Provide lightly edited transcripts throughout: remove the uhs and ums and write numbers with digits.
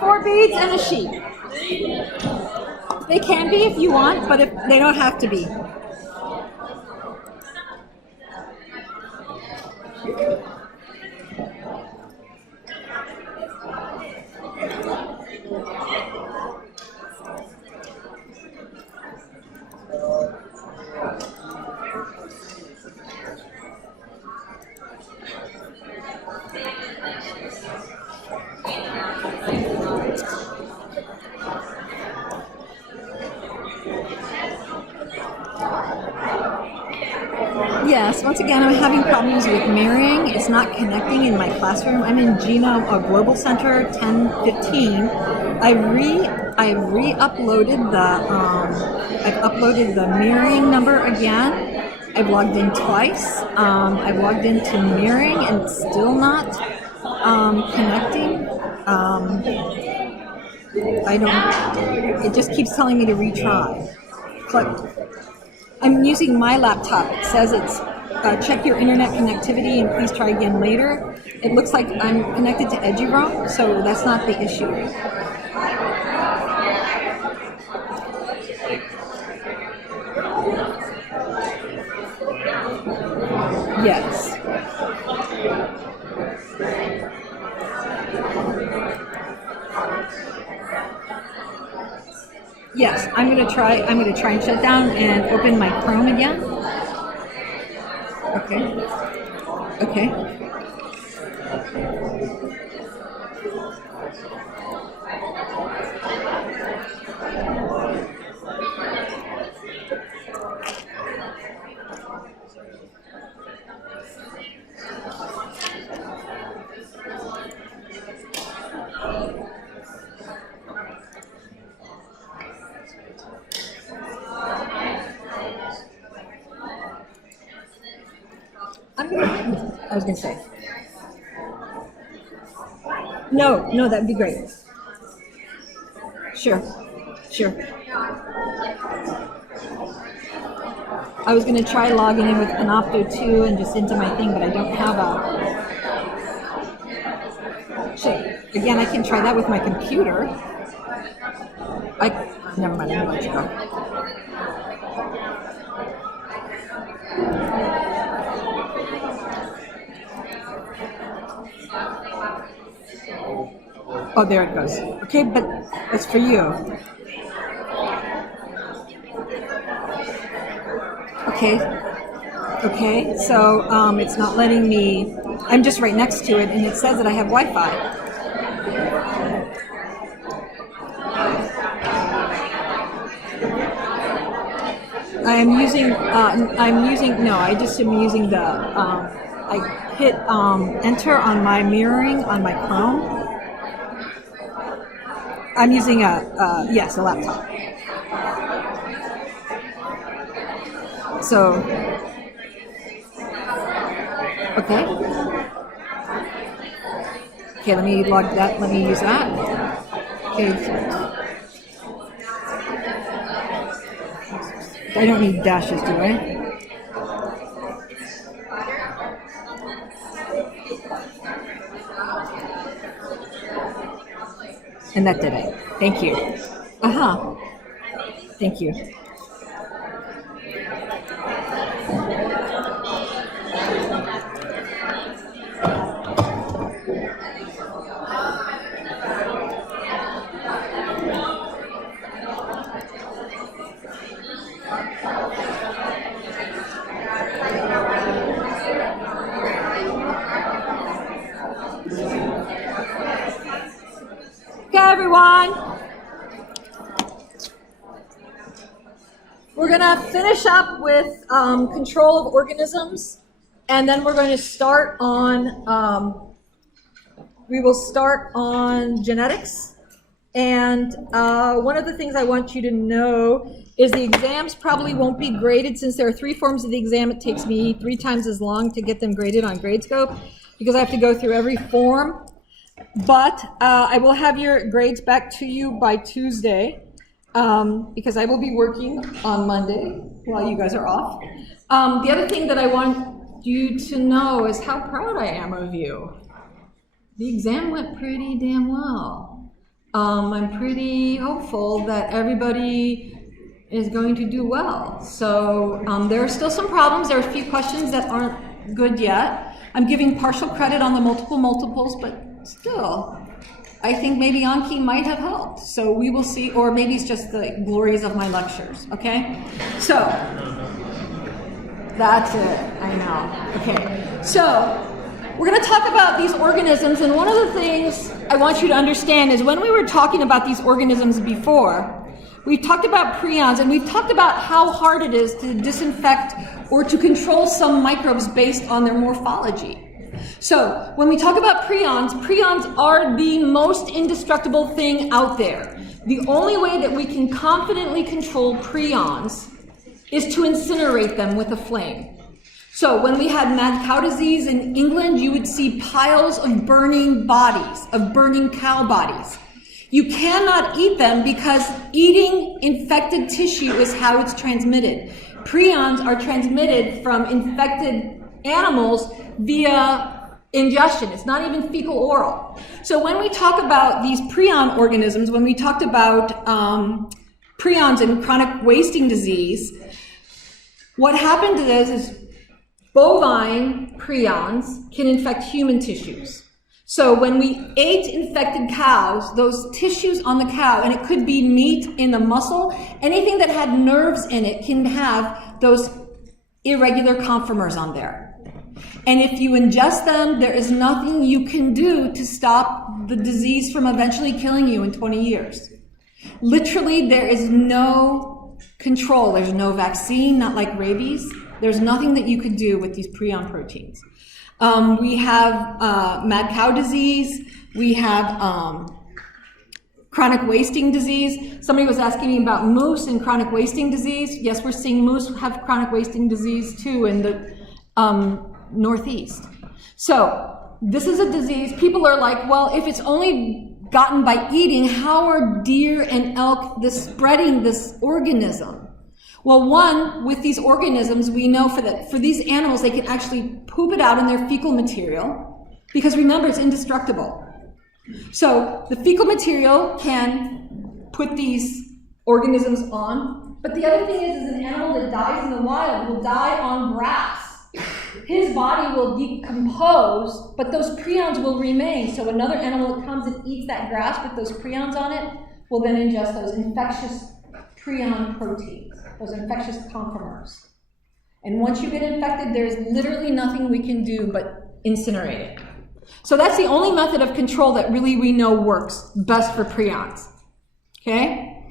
Four beads and a sheep. They can be if you want, but if they don't have to be. Yes, once again, I'm having problems with mirroring. It's not connecting in my classroom. I'm in Global Center 1015. I've re-uploaded I've uploaded the mirroring number again. I've logged in twice. I've logged into mirroring and it's still not connecting. It just keeps telling me to retry. Click. I'm using my laptop. It says it's check your internet connectivity and please try again later. It looks like I'm connected to EduRoam, so that's not the issue. Yes. Yes, I'm gonna try and shut down and open my Chrome again. Okay. Okay. I was gonna say. No, that'd be great. Sure. I was gonna try logging in with Panopto 2 and just into my thing, but I don't have Again, I can try that with my computer. Never mind, I'm gonna let you go. Oh, there it goes. Okay, but that's for you. Okay, so it's not letting me, I'm just right next to it and it says that I have Wi-Fi. I'm using the, I hit enter on my mirroring on my Chrome. I'm using a laptop. So, okay, let me log that, let me use that. Okay. I don't need dashes, do I? And that did it. Thank you. Thank you. Okay, everyone. We're going to finish up with control of organisms, and then we're going to start on, we will start on genetics. And one of the things I want you to know is the exams probably won't be graded. Since there are 3 forms of the exam, it takes me 3 times as long to get them graded on Gradescope because I have to go through every form. But I will have your grades back to you by Tuesday because I will be working on Monday while you guys are off. The other thing that I want you to know is how proud I am of you. The exam went pretty damn well. I'm pretty hopeful that everybody is going to do well. So there are still some problems. There are a few questions that aren't good yet. I'm giving partial credit on the multiples, but still, I think maybe Anki might have helped. So we will see, or maybe it's just the glories of my lectures, okay? So, that's it, I know. Okay, so we're going to talk about these organisms, and one of the things I want you to understand is when we were talking about these organisms before, we've talked about prions, and we've talked about how hard it is to disinfect or to control some microbes based on their morphology. So when we talk about prions, prions are the most indestructible thing out there. The only way that we can confidently control prions is to incinerate them with a flame. So when we had mad cow disease in England, you would see piles of burning bodies, of burning cow bodies. You cannot eat them because eating infected tissue is how it's transmitted. Prions are transmitted from infected animals via ingestion. It's not even fecal oral. So when we talk about these prion organisms, when we talked about prions in chronic wasting disease, what happened is bovine prions can infect human tissues. So when we ate infected cows, those tissues on the cow, and it could be meat in the muscle, anything that had nerves in it can have those irregular conformers on there. And if you ingest them, there is nothing you can do to stop the disease from eventually killing you in 20 years. Literally, there is no control. There's no vaccine, not like rabies. There's nothing that you could do with these prion proteins. We have mad cow disease. We have chronic wasting disease. Somebody was asking me about moose and chronic wasting disease. Yes, we're seeing moose have chronic wasting disease too in the Northeast. So this is a disease. People are like, well, if it's only gotten by eating, how are deer and elk spreading this organism? Well, one, with these organisms, we know for these animals, they can actually poop it out in their fecal material, because remember, it's indestructible. So the fecal material can put these organisms on, but the other thing is an animal that dies in the wild will die on grass. His body will decompose, but those prions will remain. So another animal that comes and eats that grass with those prions on it will then ingest those infectious prion proteins, those infectious conformers. And once you get infected, there's literally nothing we can do but incinerate it. So that's the only method of control that really we know works best for prions. Okay?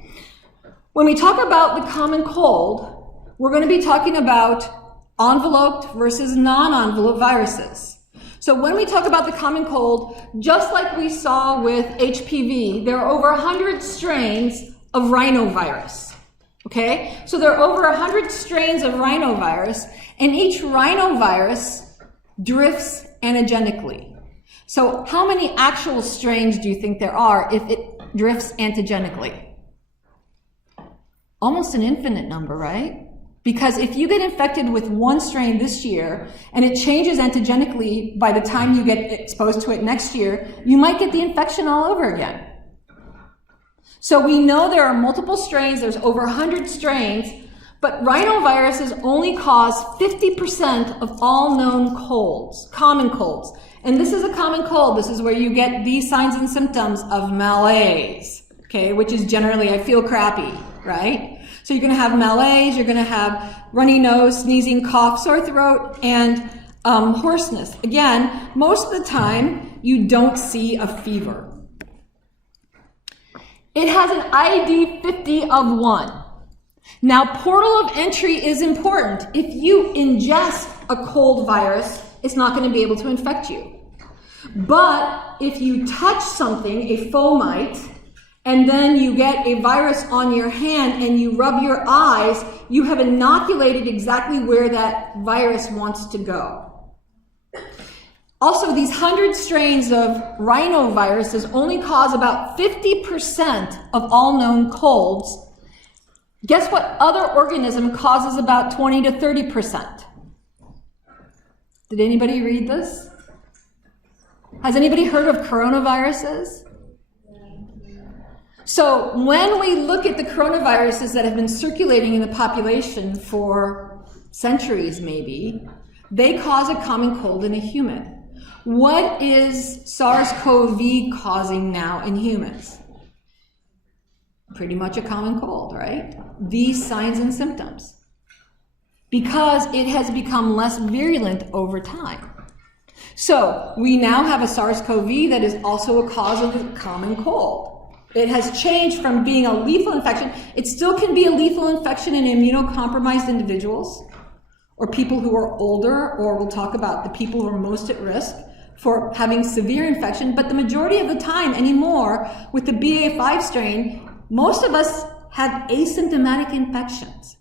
When we talk about the common cold, we're going to be talking about enveloped versus non-enveloped viruses. So when we talk about the common cold, just like we saw with HPV, there are over 100 strains of rhinovirus. Okay? So there are over 100 strains of rhinovirus, and each rhinovirus drifts antigenically. So how many actual strains do you think there are if it drifts antigenically? Almost an infinite number, right? Because if you get infected with one strain this year and it changes antigenically by the time you get exposed to it next year, you might get the infection all over again. So we know there are multiple strains, there's over 100 strains, but rhinoviruses only cause 50% of all known colds, common colds. And this is a common cold. This is where you get these signs and symptoms of malaise, okay, which is generally, I feel crappy, right? So you're going to have malaise, you're going to have runny nose, sneezing, cough, sore throat, and hoarseness. Again, most of the time, you don't see a fever. It has an ID 50 of 1. Now, portal of entry is important. If you ingest a cold virus, it's not going to be able to infect you. But if you touch something, a fomite, and then you get a virus on your hand and you rub your eyes, you have inoculated exactly where that virus wants to go. Also, these 100 strains of rhinoviruses only cause about 50% of all known colds. Guess what other organism causes about 20 to 30%? Did anybody read this? Has anybody heard of coronaviruses? So when we look at the coronaviruses that have been circulating in the population for centuries maybe, they cause a common cold in a human. What is SARS-CoV causing now in humans? Pretty much a common cold, right? These signs and symptoms. Because it has become less virulent over time. So we now have a SARS-CoV that is also a cause of the common cold. It has changed from being a lethal infection. It still can be a lethal infection in immunocompromised individuals or people who are older, or we'll talk about the people who are most at risk for having severe infection. But the majority of the time anymore with the BA.5 strain, most of us have asymptomatic infections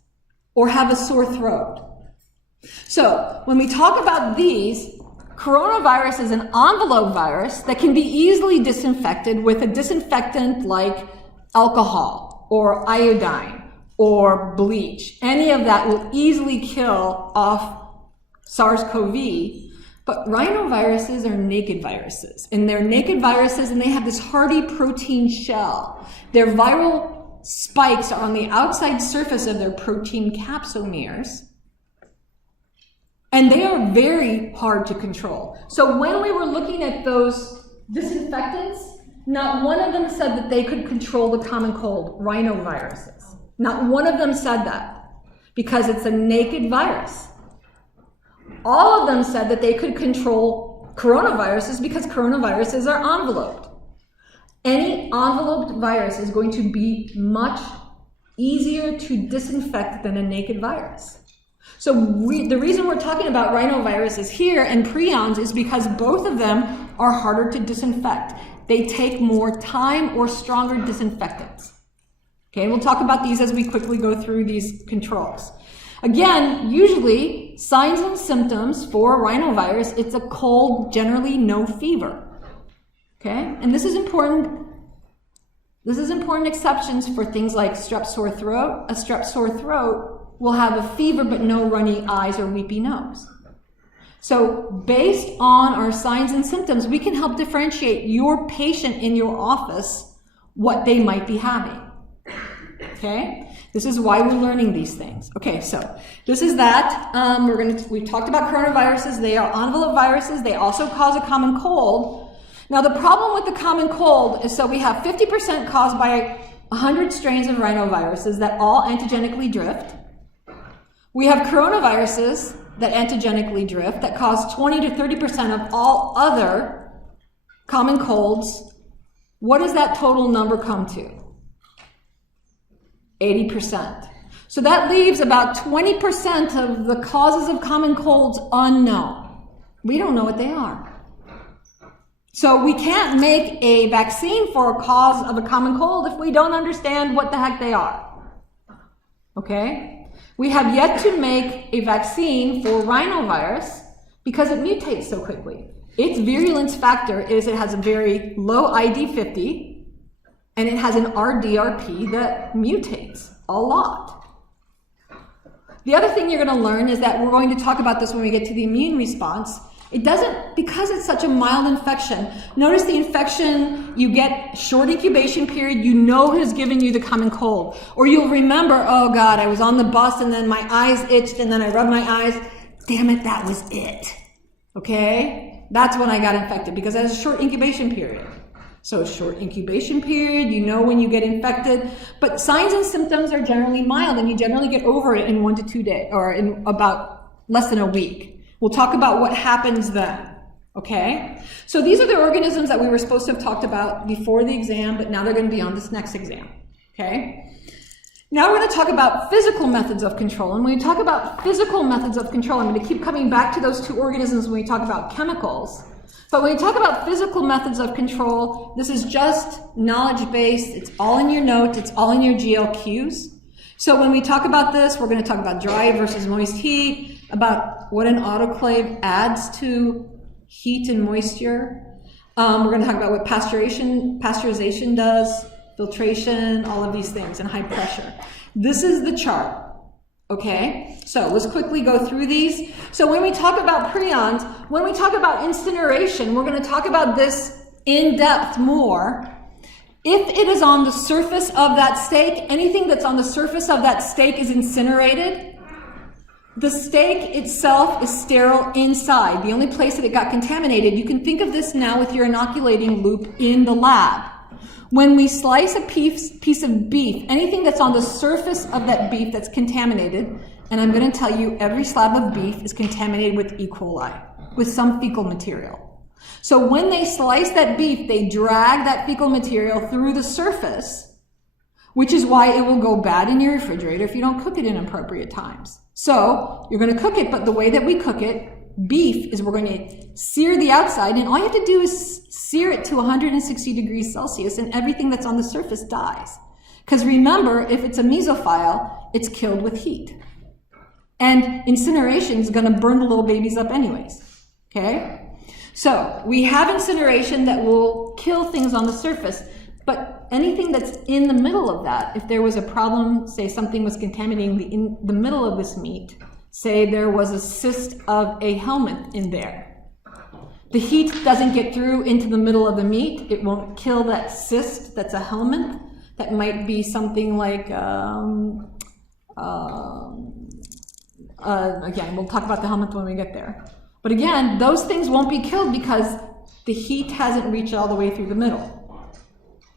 or have a sore throat. So when we talk about these, coronavirus is an envelope virus that can be easily disinfected with a disinfectant like alcohol or iodine or bleach. Any of that will easily kill off SARS-CoV. But rhinoviruses are naked viruses. And they're naked viruses and they have this hardy protein shell. Their viral spikes are on the outside surface of their protein capsomeres. And they are very hard to control. So when we were looking at those disinfectants, not one of them said that they could control the common cold, rhinoviruses. Not one of them said that, because it's a naked virus. All of them said that they could control coronaviruses because coronaviruses are enveloped. Any enveloped virus is going to be much easier to disinfect than a naked virus. So the reason we're talking about rhinoviruses here and prions is because both of them are harder to disinfect. They take more time or stronger disinfectants. Okay, we'll talk about these as we quickly go through these controls. Again, usually signs and symptoms for rhinovirus, it's a cold, generally no fever. Okay, and this is important. This is important exceptions for things like strep sore throat. A strep sore throat will have a fever but no runny eyes or weepy nose. So based on our signs and symptoms, we can help differentiate your patient in your office what they might be having. Okay, this is why we're learning these things. Okay, so this is that. We talked about coronaviruses. They are envelope viruses. They also cause a common cold. Now the problem with the common cold is, so we have 50% caused by 100 strains of rhinoviruses that all antigenically drift. We have coronaviruses that antigenically drift that cause 20 to 30% of all other common colds. What does that total number come to? 80%. So that leaves about 20% of the causes of common colds unknown. We don't know what they are. So we can't make a vaccine for a cause of a common cold if we don't understand what the heck they are. Okay? We have yet to make a vaccine for rhinovirus because it mutates so quickly. Its virulence factor is it has a very low ID50 and it has an RDRP that mutates a lot. The other thing you're going to learn is that we're going to talk about this when we get to the immune response. It doesn't, because it's such a mild infection, notice the infection, you get short incubation period, you know who's given you the common cold. Or you'll remember, oh God, I was on the bus and then my eyes itched and then I rubbed my eyes. Damn it, that was it. Okay? That's when I got infected because it has a short incubation period. So short incubation period, you know when you get infected, but signs and symptoms are generally mild and you generally get over it in 1 to 2 days or in about less than a week. We'll talk about what happens then, okay? So these are the organisms that we were supposed to have talked about before the exam, but now they're going to be on this next exam, okay? Now we're going to talk about physical methods of control. And when we talk about physical methods of control, I'm going to keep coming back to those two organisms when we talk about chemicals. But when we talk about physical methods of control, this is just knowledge-based. It's all in your notes. It's all in your GLQs. So when we talk about this, we're going to talk about dry versus moist heat, about what an autoclave adds to heat and moisture. We're going to talk about what pasteurization does, filtration, all of these things, and high pressure. This is the chart, okay? So let's quickly go through these. So when we talk about prions, when we talk about incineration, we're going to talk about this in depth more. If it is on the surface of that steak, anything that's on the surface of that steak is incinerated. The steak itself is sterile inside. The only place that it got contaminated, you can think of this now with your inoculating loop in the lab. When we slice a piece of beef, anything that's on the surface of that beef that's contaminated, and I'm going to tell you every slab of beef is contaminated with E. coli, with some fecal material. So when they slice that beef, they drag that fecal material through the surface, which is why it will go bad in your refrigerator if you don't cook it in appropriate times. So you're going to cook it, but the way that we cook it, beef, is we're going to sear the outside, and all you have to do is sear it to 160 degrees Celsius, and everything that's on the surface dies. Because remember, if it's a mesophile, it's killed with heat. And incineration is going to burn the little babies up anyways, okay? So we have incineration that will kill things on the surface, but anything that's in the middle of that, if there was a problem, say something was contaminating the middle of this meat, say there was a cyst of a helminth in there. The heat doesn't get through into the middle of the meat. It won't kill that cyst that's a helminth. That might be something like, again, we'll talk about the helminth when we get there. But again, those things won't be killed because the heat hasn't reached all the way through the middle.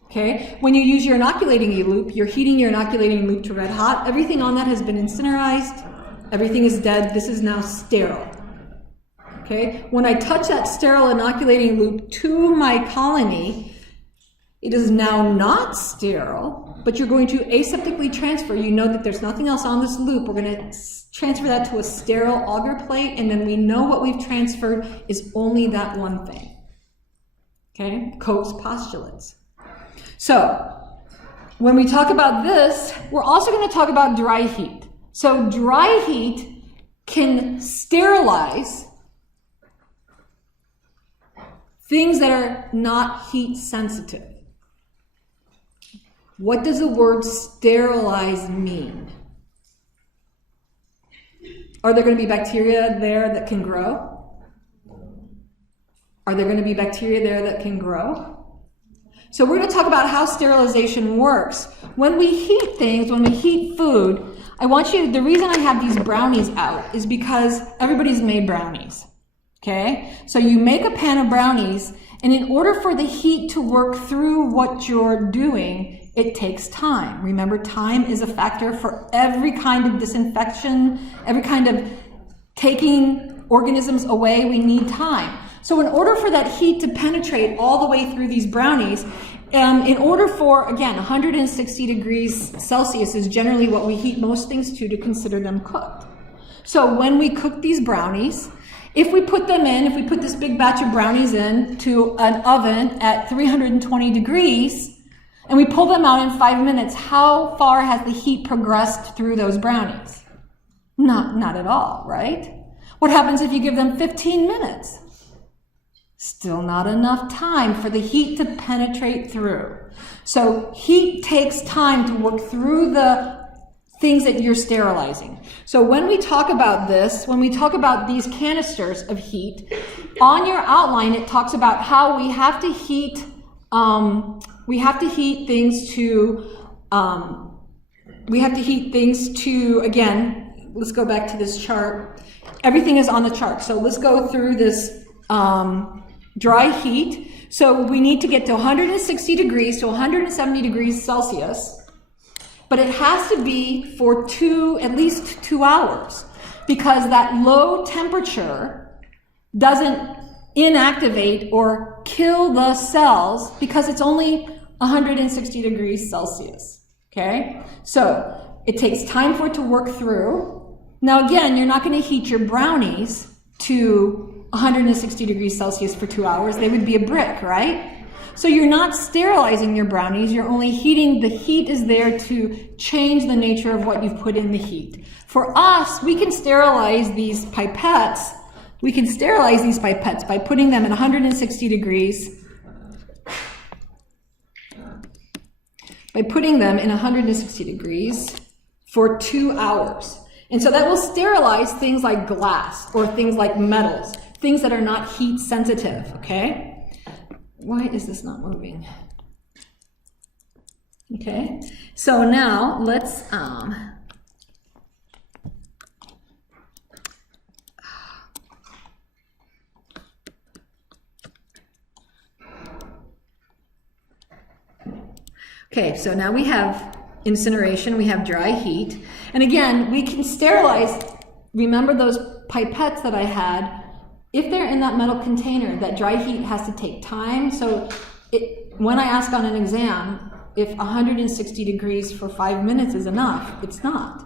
Okay? When you use your inoculating loop, you're heating your inoculating loop to red hot. Everything on that has been incinerized. Everything is dead. This is now sterile. Okay? When I touch that sterile inoculating loop to my colony, it is now not sterile, but you're going to aseptically transfer. You know that there's nothing else on this loop. We're going to transfer that to a sterile agar plate, and then we know what we've transferred is only that one thing. Okay? Coats postulates. So, when we talk about this, we're also going to talk about dry heat. So dry heat can sterilize things that are not heat sensitive. What does the word sterilize mean? Are there going to be bacteria there that can grow? Are there going to be bacteria there that can grow? So we're going to talk about how sterilization works. When we heat things, when we heat food, the reason I have these brownies out is because everybody's made brownies, okay? So you make a pan of brownies, and in order for the heat to work through what you're doing, it takes time. Remember, time is a factor for every kind of disinfection, every kind of taking organisms away, we need time. So in order for that heat to penetrate all the way through these brownies, in order for, again, 160 degrees Celsius is generally what we heat most things to consider them cooked. So when we cook these brownies, if we put this big batch of brownies in to an oven at 320 degrees, and we pull them out in 5 minutes, how far has the heat progressed through those brownies? Not at all, right? What happens if you give them 15 minutes? Still not enough time for the heat to penetrate through. So heat takes time to work through the things that you're sterilizing. So when we talk about this, when we talk about these canisters of heat, on your outline it talks about how we have to heat things to, again, let's go back to this chart. Everything is on the chart. So let's go through this dry heat. So we need to get to 160 degrees to 170 degrees Celsius, but it has to be for at least 2 hours, because that low temperature doesn't inactivate or kill the cells because it's only 160 degrees Celsius. Okay? So It takes time for it to work through. Now again, you're not going to heat your brownies to 160 degrees Celsius for 2 hours. They would be a brick, right? So you're not sterilizing your brownies, you're only heating. The heat is there to change the nature of what you've put in the heat. For us, we can sterilize these pipettes. We can sterilize these pipettes by putting them at 160 degrees. By putting them in 160 degrees for 2 hours. And so that will sterilize things like glass or things like metals, things that are not heat sensitive, okay? Why is this not moving? Okay, so now let's, okay, so now we have incineration, we have dry heat. And again, we can sterilize, remember those pipettes that I had, if they're in that metal container, that dry heat has to take time. So when I ask on an exam, if 160 degrees for 5 minutes is enough, it's not.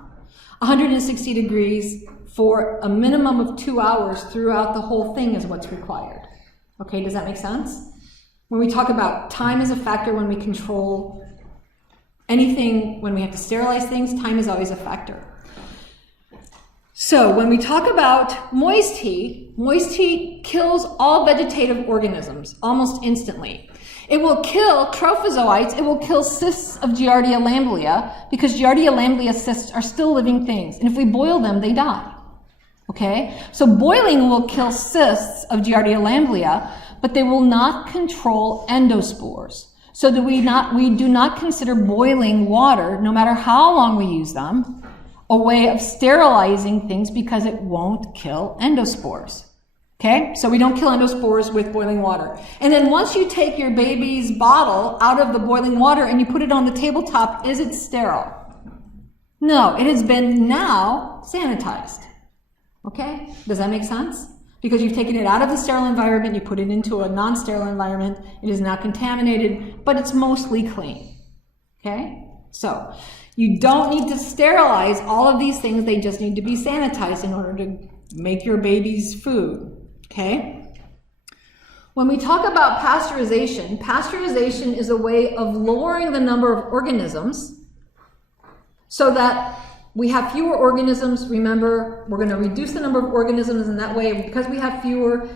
160 degrees for a minimum of 2 hours throughout the whole thing is what's required. Okay, does that make sense? When we talk about time is a factor when we control anything, when we have to sterilize things, time is always a factor. So when we talk about moist heat kills all vegetative organisms almost instantly. It will kill trophozoites, it will kill cysts of Giardia lamblia, because Giardia lamblia cysts are still living things. And if we boil them, they die. Okay? So boiling will kill cysts of Giardia lamblia, but they will not control endospores. So we do not consider boiling water, no matter how long we use them, a way of sterilizing things because it won't kill endospores. Okay? So we don't kill endospores with boiling water. And then once you take your baby's bottle out of the boiling water and you put it on the tabletop, is it sterile? No, it has been now sanitized. Okay? Does that make sense? Because you've taken it out of the sterile environment, you put it into a non-sterile environment, it is now contaminated, but it's mostly clean. Okay? So, you don't need to sterilize all of these things, they just need to be sanitized in order to make your baby's food. Okay? When we talk about pasteurization, pasteurization is a way of lowering the number of organisms so that we have fewer organisms. Remember, we're going to reduce the number of organisms in that way. Because we have fewer,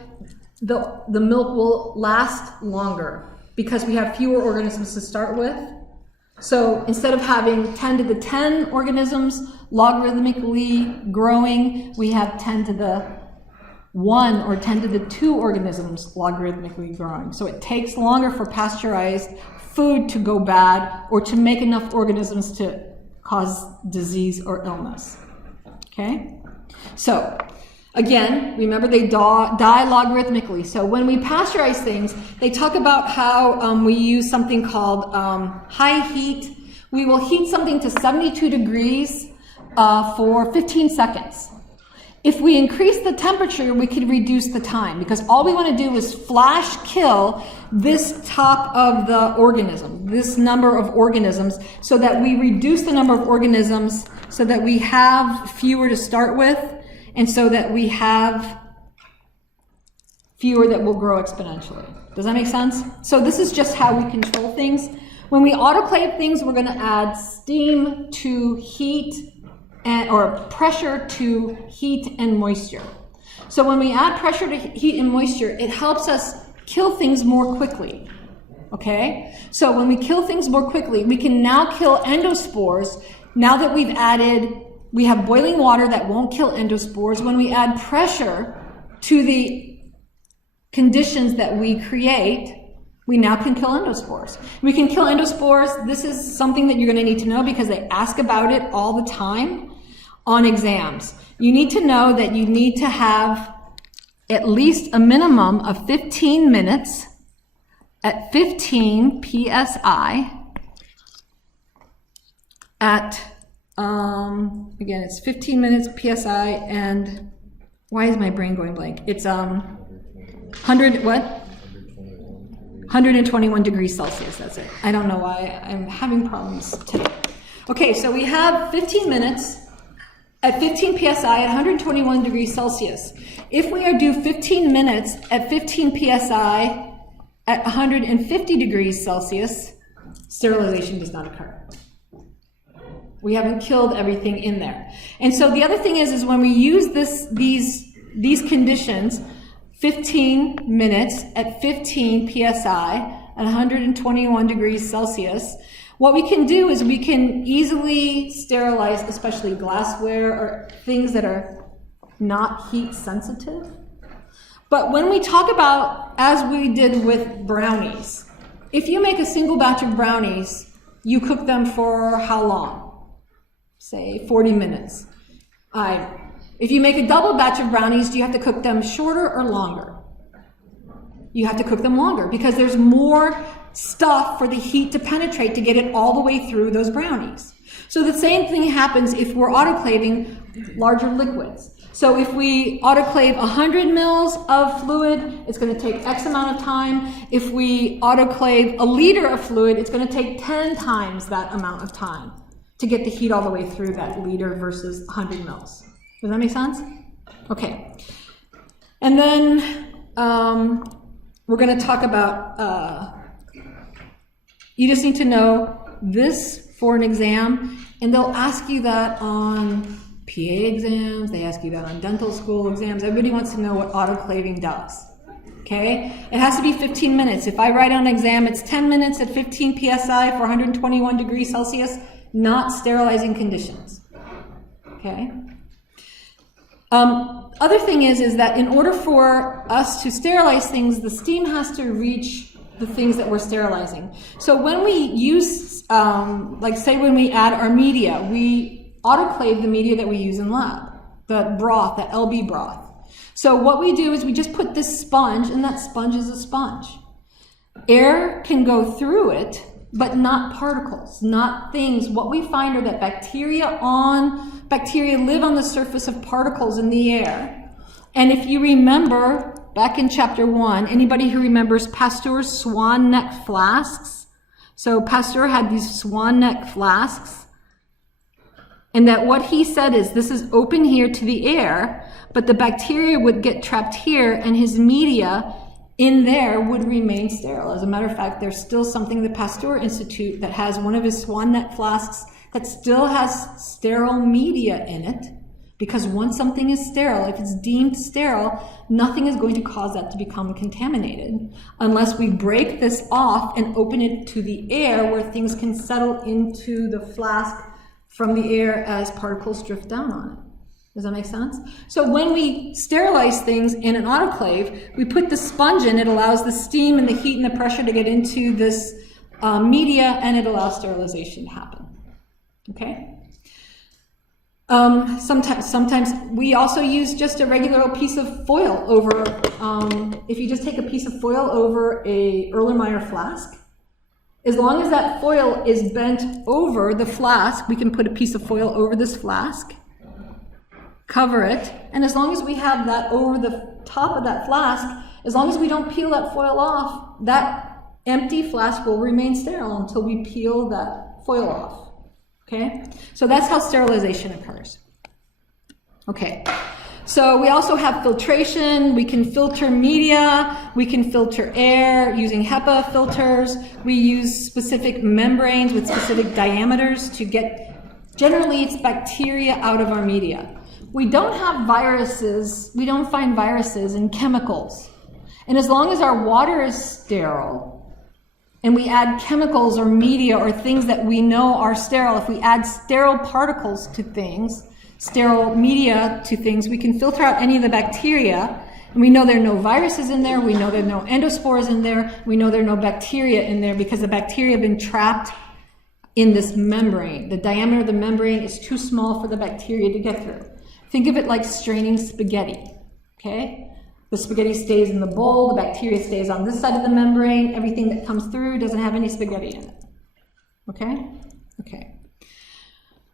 the milk will last longer because we have fewer organisms to start with. So instead of having 10 to the 10 organisms logarithmically growing, we have 10 to the 1 or 10 to the 2 organisms logarithmically growing. So it takes longer for pasteurized food to go bad or to make enough organisms to cause disease or illness. Okay? So, again, remember they die logarithmically. So when we pasteurize things, they talk about how we use something called high heat. We will heat something to 72 degrees for 15 seconds. If we increase the temperature, we could reduce the time, because all we want to do is flash kill this top of the organism, this number of organisms, so that we reduce the number of organisms so that we have fewer to start with, and so that we have fewer that will grow exponentially. Does that make sense? So this is just how we control things. When we autoclave things, we're going to add steam to heat or pressure to heat and moisture. So when we add pressure to heat and moisture, it helps us kill things more quickly. Okay? So when we kill things more quickly, we can now kill endospores. Now that we have boiling water that won't kill endospores. When we add pressure to the conditions that we create, we now can kill endospores. We can kill endospores. This is something that you're going to need to know because they ask about it all the time on exams. You need to know that you need to have at least a minimum of 15 minutes at 15 psi at, again, it's 15 minutes psi, and why is my brain going blank? It's 121 degrees Celsius, that's it. I don't know why I'm having problems today. Okay, so we have 15 minutes at 15 psi at 121 degrees Celsius. If we are do 15 minutes at 15 psi at 150 degrees Celsius, sterilization does not occur. We haven't killed everything in there. And so the other thing is when we use these conditions, 15 minutes at 15 psi at 121 degrees Celsius, what we can do is we can easily sterilize, especially glassware or things that are not heat sensitive. But when we talk about, as we did with brownies, if you make a single batch of brownies, you cook them for how long? Say 40 minutes. If you make a double batch of brownies, do you have to cook them shorter or longer? You have to cook them longer because there's more stuff for the heat to penetrate to get it all the way through those brownies. So the same thing happens if we're autoclaving larger liquids. So if we autoclave 100 mils of fluid, it's going to take X amount of time. If we autoclave a liter of fluid, it's going to take 10 times that amount of time to get the heat all the way through that liter versus 100 mils. Does that make sense? Okay. And then we're going to talk about, you just need to know this for an exam, and they'll ask you that on PA exams, they ask you that on dental school exams. Everybody wants to know what autoclaving does. Okay? It has to be 15 minutes. If I write on an exam, it's 10 minutes at 15 psi for 121 degrees Celsius, not sterilizing conditions. Okay? Other thing is that in order for us to sterilize things, the steam has to reach the things that we're sterilizing. So when we use, like say when we add our media, we autoclave the media that we use in lab, the broth, that LB broth. So what we do is we just put this sponge, and that sponge is a sponge. Air can go through it, but not particles, not things. What we find are that bacteria live on the surface of particles in the air. And if you remember, back in chapter 1, anybody who remembers Pasteur's swan neck flasks? So Pasteur had these swan neck flasks, and that what he said is this is open here to the air, but the bacteria would get trapped here, and his media in there would remain sterile. As a matter of fact, there's still something, the Pasteur Institute, that has one of his swan neck flasks that still has sterile media in it, because once something is sterile, if it's deemed sterile, nothing is going to cause that to become contaminated unless we break this off and open it to the air where things can settle into the flask from the air as particles drift down on it. Does that make sense? So when we sterilize things in an autoclave, we put the sponge in, it allows the steam and the heat and the pressure to get into this media, and it allows sterilization to happen. Okay? Sometimes we also use just a regular old piece of foil over, if you just take a piece of foil over a Erlenmeyer flask, as long as that foil is bent over the flask, we can put a piece of foil over this flask, cover it, and as long as we have that over the top of that flask, as long as we don't peel that foil off, that empty flask will remain sterile until we peel that foil off. Okay? So that's how sterilization occurs. Okay. So we also have filtration. We can filter media. We can filter air using HEPA filters. We use specific membranes with specific diameters to get, generally it's bacteria out of our media. We don't have viruses. We don't find viruses in chemicals. And as long as our water is sterile, and we add chemicals or media or things that we know are sterile, if we add sterile particles to things, sterile media to things, we can filter out any of the bacteria, and we know there are no viruses in there, we know there are no endospores in there, we know there are no bacteria in there because the bacteria have been trapped in this membrane. The diameter of the membrane is too small for the bacteria to get through. Think of it like straining spaghetti, okay? The spaghetti stays in the bowl, the bacteria stays on this side of the membrane, everything that comes through doesn't have any spaghetti in it. Okay? Okay.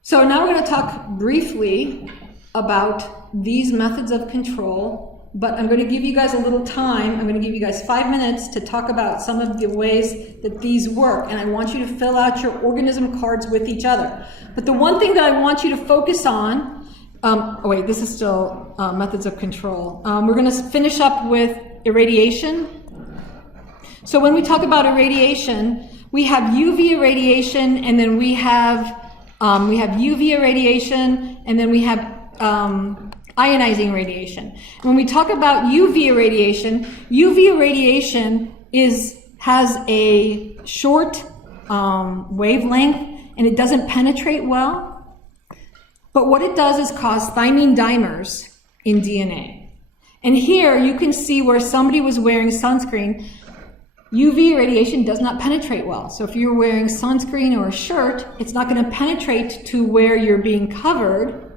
So now we're going to talk briefly about these methods of control but I'm going to give you guys a little time. I'm going to give you guys 5 minutes to talk about some of the ways that these work, and I want you to fill out your organism cards with each other. But the one thing that I want you to focus on, oh wait, this is still methods of control. We're going to finish up with irradiation. So when we talk about irradiation, we have UV irradiation, and then we have UV irradiation, and then we have ionizing radiation. When we talk about UV irradiation has a short wavelength, and it doesn't penetrate well. But what it does is cause thymine dimers in DNA. And here you can see where somebody was wearing sunscreen. UV radiation does not penetrate well. So if you're wearing sunscreen or a shirt, it's not going to penetrate to where you're being covered.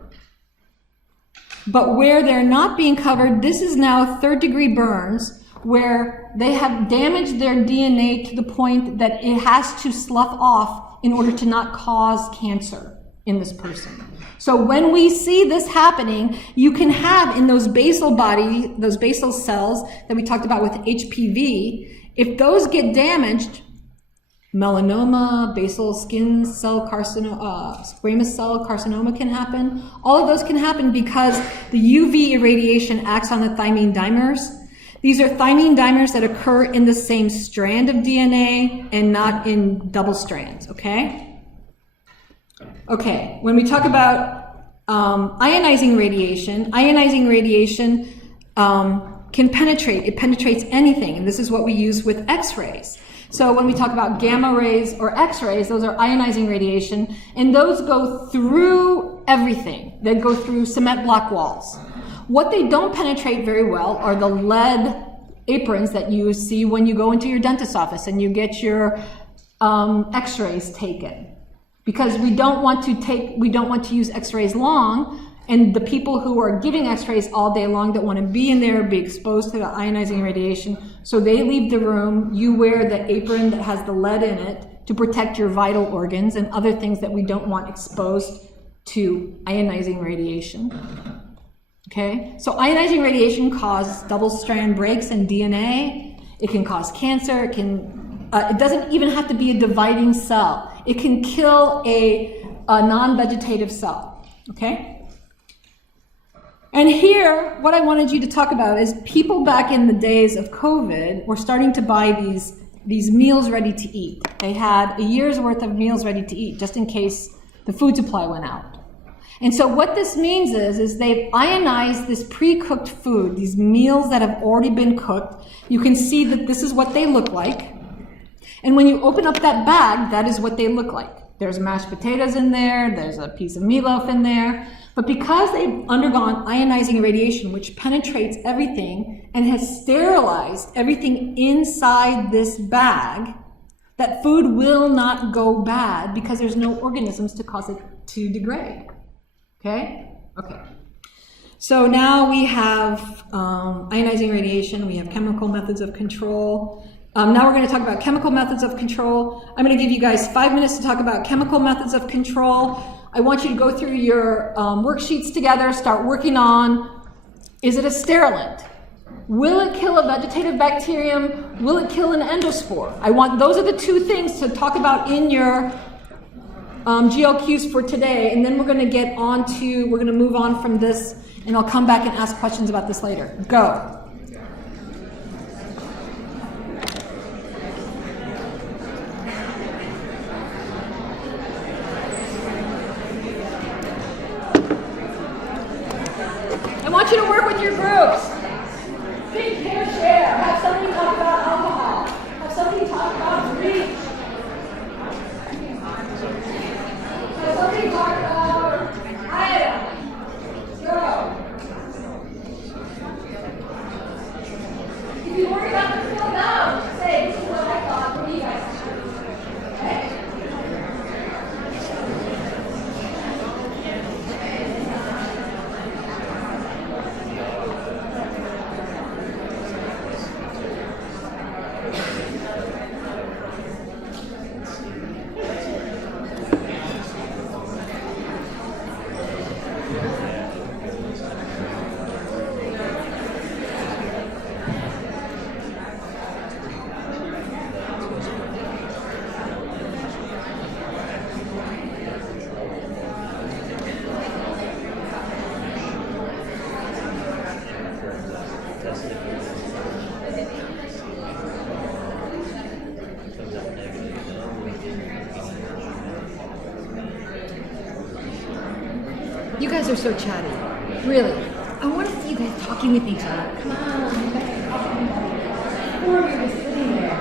But where they're not being covered, this is now third-degree burns, where they have damaged their DNA to the point that it has to slough off in order to not cause cancer in this person. So when we see this happening, you can have in those basal cells that we talked about with HPV, if those get damaged, melanoma, basal skin cell carcinoma, squamous cell carcinoma can happen. All of those can happen because the UV irradiation acts on the thymine dimers. These are thymine dimers that occur in the same strand of DNA and not in double strands, okay? Okay, when we talk about ionizing radiation can penetrate. It penetrates anything, and this is what we use with X-rays. So when we talk about gamma rays or X-rays, those are ionizing radiation, and those go through everything. They go through cement block walls. What they don't penetrate very well are the lead aprons that you see when you go into your dentist's office and you get your X-rays taken, because we don't want to use X-rays long. And the people who are giving X-rays all day long don't want to be in there, be exposed to the ionizing radiation. So they leave the room. You wear the apron that has the lead in it to protect your vital organs and other things that we don't want exposed to ionizing radiation. Okay? So ionizing radiation causes double-strand breaks in DNA. It can cause cancer. It doesn't even have to be a dividing cell. It can kill a non-vegetative cell. Okay? And here, what I wanted you to talk about is people back in the days of COVID were starting to buy these meals ready to eat. They had a year's worth of meals ready to eat, just in case the food supply went out. And so what this means is they've ionized this pre-cooked food, these meals that have already been cooked. You can see that this is what they look like. And when you open up that bag, that is what they look like. There's mashed potatoes in there, there's a piece of meatloaf in there. But because they've undergone ionizing radiation, which penetrates everything and has sterilized everything inside this bag, that food will not go bad because there's no organisms to cause it to degrade. Okay? Okay. So now we have ionizing radiation, we have chemical methods of control. Now we're going to talk about chemical methods of control. I'm going to give you guys 5 minutes to talk about chemical methods of control. I want you to go through your worksheets together, start working on, is it a sterilant? Will it kill a vegetative bacterium? Will it kill an endospore? Those are the two things to talk about in your GLQs for today, and then we're going to move on from this, and I'll come back and ask questions about this later. Go. I want you to work with your groups. Think, pair, share. Have somebody talk about alcohol. Have somebody talk about bleach. Have somebody talk about iodine. Go. If you worry about the fill down, say, this is what I thought. What do you guys think? Okay? You guys are so chatty. Really. I want to see you guys talking with each other. Come on. You guys are talking about it. Or you're just sitting there.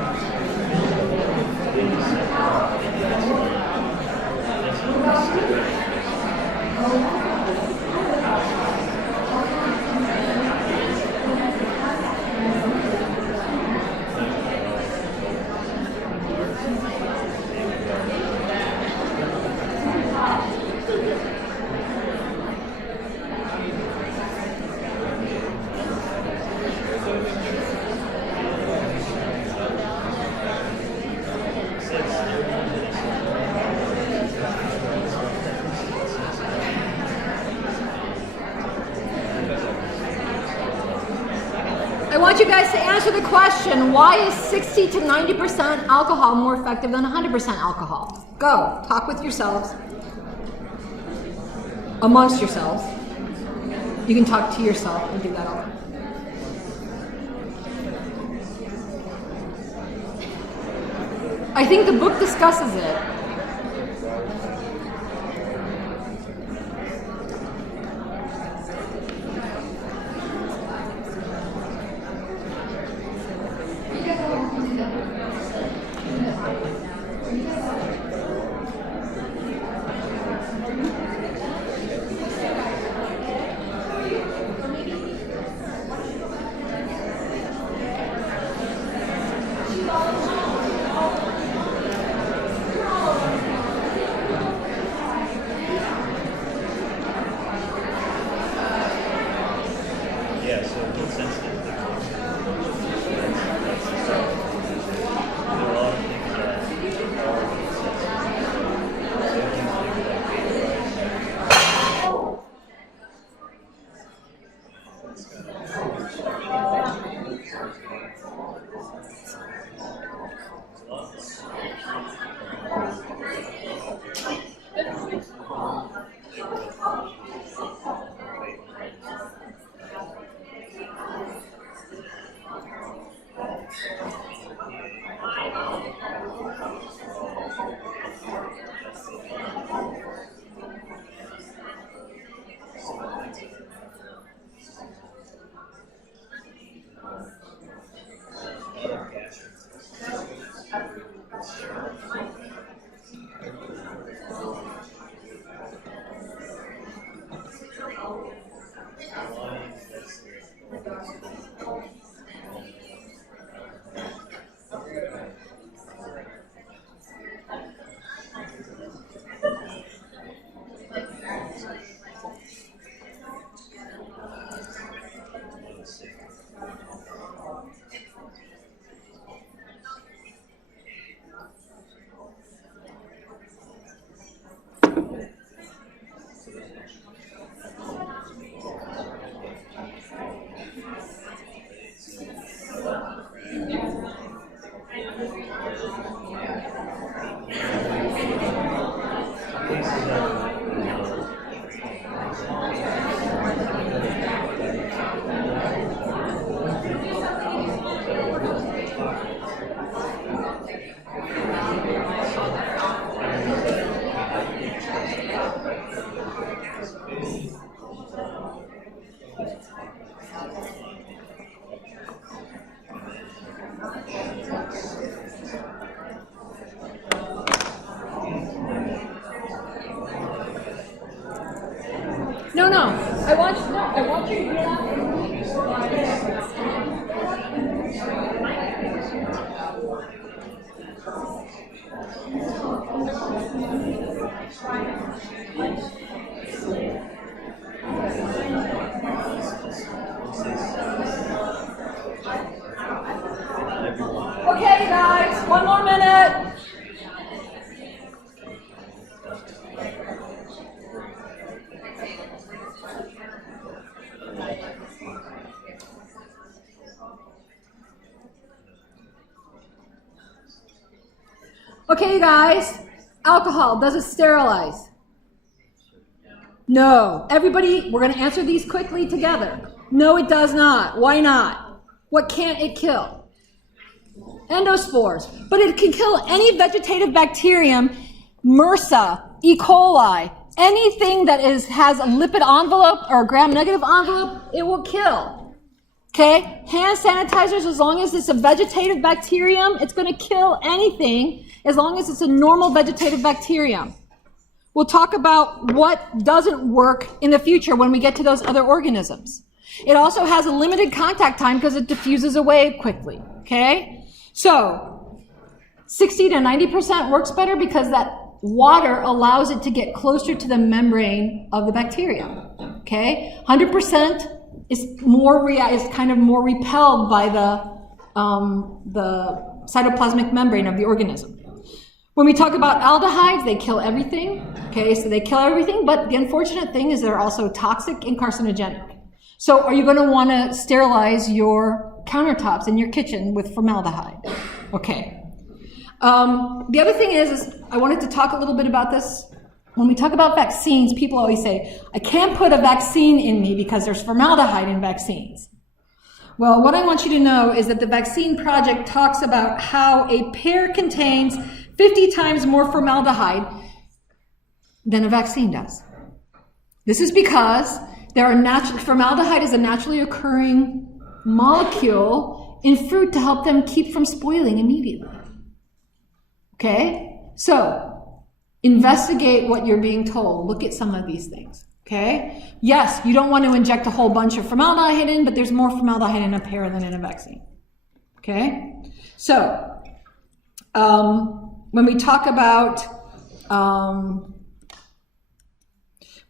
I want you guys to answer the question, why is 60 to 90% alcohol more effective than 100% alcohol? Go, talk with yourselves, amongst yourselves. You can talk to yourself and do that all. I think the book discusses it. No, I want you to get up. Okay, guys, one more minute. Okay, guys, alcohol, does it sterilize? No. Everybody, we're going to answer these quickly together. No, it does not. Why not? What can't it kill? Endospores. But it can kill any vegetative bacterium, MRSA, E. coli, anything that has a lipid envelope or a gram-negative envelope, it will kill. Okay? Hand sanitizers, as long as it's a vegetative bacterium, it's going to kill anything as long as it's a normal vegetative bacterium. We'll talk about what doesn't work in the future when we get to those other organisms. It also has a limited contact time because it diffuses away quickly. Okay? So, 60 to 90% works better because that water allows it to get closer to the membrane of the bacterium. Okay? 100% is kind of more repelled by the cytoplasmic membrane of the organism. When we talk about aldehydes, they kill everything. Okay, so they kill everything, but the unfortunate thing is they're also toxic and carcinogenic. So are you going to want to sterilize your countertops in your kitchen with formaldehyde? Okay. The other thing is I wanted to talk a little bit about this. When we talk about vaccines, people always say, I can't put a vaccine in me because there's formaldehyde in vaccines. Well, what I want you to know is that the Vaccine Project talks about how a pear contains 50 times more formaldehyde than a vaccine does. This is because formaldehyde is a naturally occurring molecule in fruit to help them keep from spoiling immediately. Okay? So, investigate what you're being told. Look at some of these things. Okay? Yes, you don't want to inject a whole bunch of formaldehyde in, but there's more formaldehyde in a pear than in a vaccine. Okay? So, when we talk about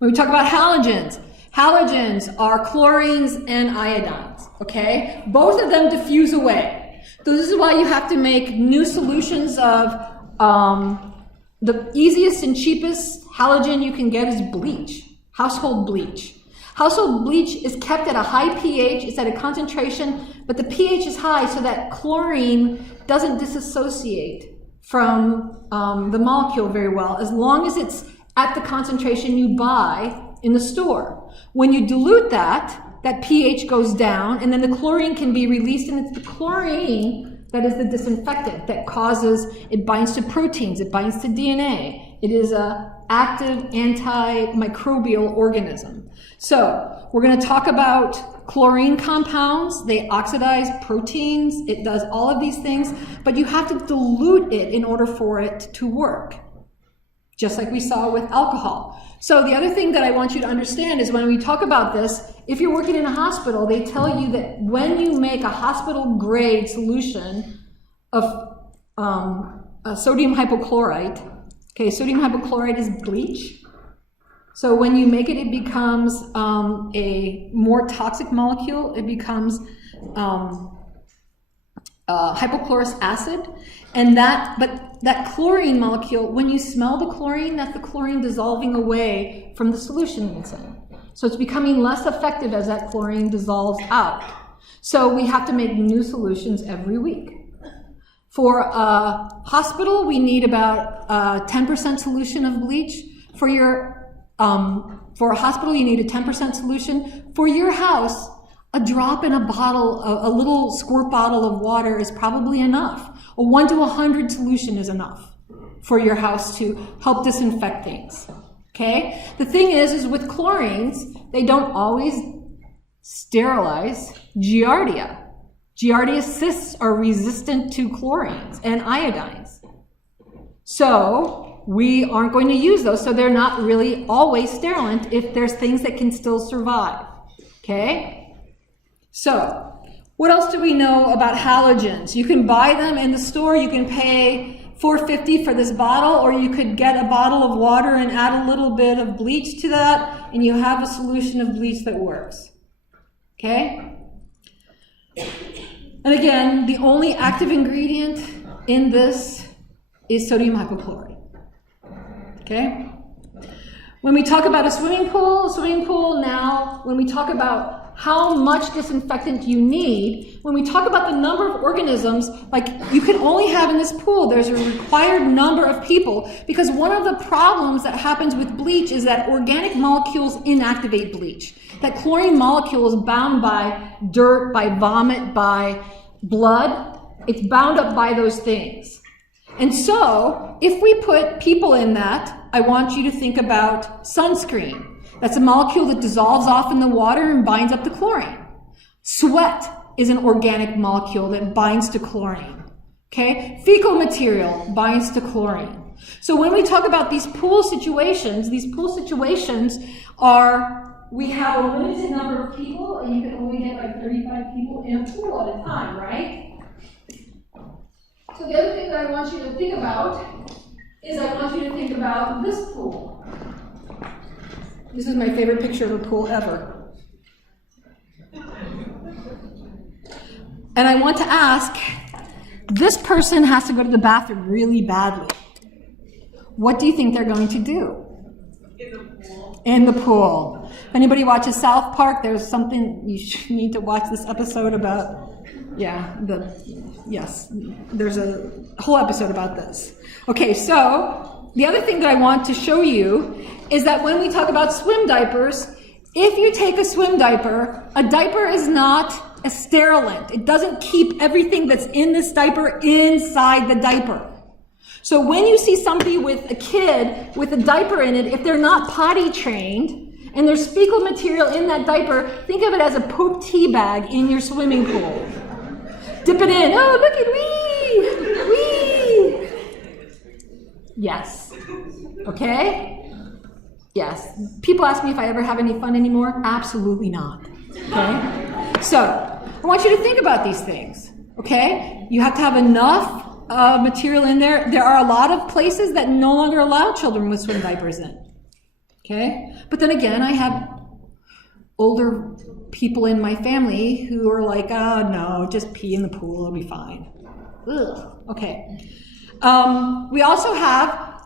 halogens, halogens are chlorines and iodines. Okay? Both of them diffuse away. So this is why you have to make new solutions of the easiest and cheapest halogen you can get is bleach, household bleach. Household bleach is kept at a high pH, it's at a concentration, but the pH is high so that chlorine doesn't disassociate from the molecule very well, as long as it's at the concentration you buy in the store. When you dilute that pH goes down, and then the chlorine can be released, and it's the chlorine that is the disinfectant that it binds to proteins, it binds to DNA. It is an active antimicrobial organism. So we're going to talk about chlorine compounds. They oxidize proteins. It does all of these things, but you have to dilute it in order for it to work, just like we saw with alcohol. So the other thing that I want you to understand is when we talk about this, if you're working in a hospital, they tell you that when you make a hospital-grade solution of sodium hypochlorite, okay, sodium hypochlorite is bleach. So when you make it, it becomes a more toxic molecule. It becomes hypochlorous acid, but that chlorine molecule, when you smell the chlorine, that's the chlorine dissolving away from the solution it's in. So it's becoming less effective as that chlorine dissolves out. So we have to make new solutions every week. For a hospital, we need about 10% solution of bleach. For a hospital, you need a 10% solution. For your house, a drop in a bottle, a little squirt bottle of water is probably enough. A 1 to 100 solution is enough for your house to help disinfect things. Okay? The thing is with chlorines, they don't always sterilize Giardia. Giardia cysts are resistant to chlorines and iodines. So we aren't going to use those, so they're not really always sterilant if there's things that can still survive. Okay? So, what else do we know about halogens? You can buy them in the store. You can pay $4.50 for this bottle, or you could get a bottle of water and add a little bit of bleach to that, and you have a solution of bleach that works. Okay? And again, the only active ingredient in this is sodium hypochlorite. Okay? When we talk about a swimming pool now, when we talk about how much disinfectant you need, when we talk about the number of organisms, like you can only have in this pool, there's a required number of people, because one of the problems that happens with bleach is that organic molecules inactivate bleach. That chlorine molecule is bound by dirt, by vomit, by blood. It's bound up by those things. And so, if we put people in that, I want you to think about sunscreen. That's a molecule that dissolves off in the water and binds up to chlorine. Sweat is an organic molecule that binds to chlorine. Okay? Fecal material binds to chlorine. So when we talk about these pool situations are, we have a limited number of people, and you can only get like 35 people in a pool at a time, right? So the other thing that I want you to think about is I want you to think about this pool. This is my favorite picture of a pool ever. And I want to ask, this person has to go to the bathroom really badly. What do you think they're going to do? In the pool. In the pool. If anybody watches South Park, there's something, you need to watch this episode about, there's a whole episode about this. Okay, so the other thing that I want to show you is that when we talk about swim diapers, if you take a swim diaper, a diaper is not a sterilant. It doesn't keep everything that's in this diaper inside the diaper. So when you see somebody with a kid with a diaper in it, if they're not potty trained and there's fecal material in that diaper, think of it as a poop tea bag in your swimming pool. Dip it in. Oh, look at wee! Yes. Okay? Yes. People ask me if I ever have any fun anymore. Absolutely not. Okay? So, I want you to think about these things. Okay? You have to have enough material in there. There are a lot of places that no longer allow children with swim diapers in. Okay? But then again, I have older people in my family who are like, oh no, just pee in the pool, it'll be fine. Ugh. Okay. We also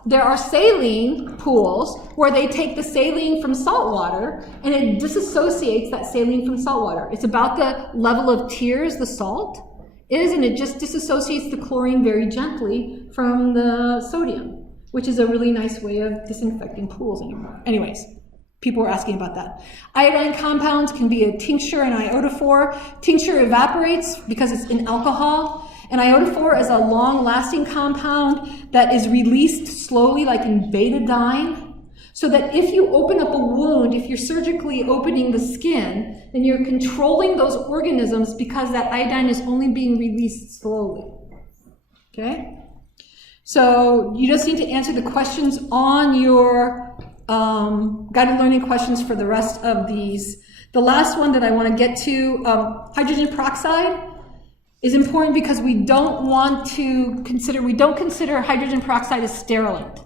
there are saline pools where they take the saline from salt water and it disassociates that saline from salt water. It's about the level of tears the salt is, and it just disassociates the chlorine very gently from the sodium, which is a really nice way of disinfecting pools anymore. Anyways, people were asking about that. Iodine compounds can be a tincture and iodophore. Tincture evaporates because it's in alcohol. And iodophore is a long-lasting compound that is released slowly, like in betadine, so that if you open up a wound, if you're surgically opening the skin, then you're controlling those organisms because that iodine is only being released slowly. Okay? So you just need to answer the questions on your guided learning questions for the rest of these. The last one that I want to get to, hydrogen peroxide, is important because we don't consider hydrogen peroxide a sterilant.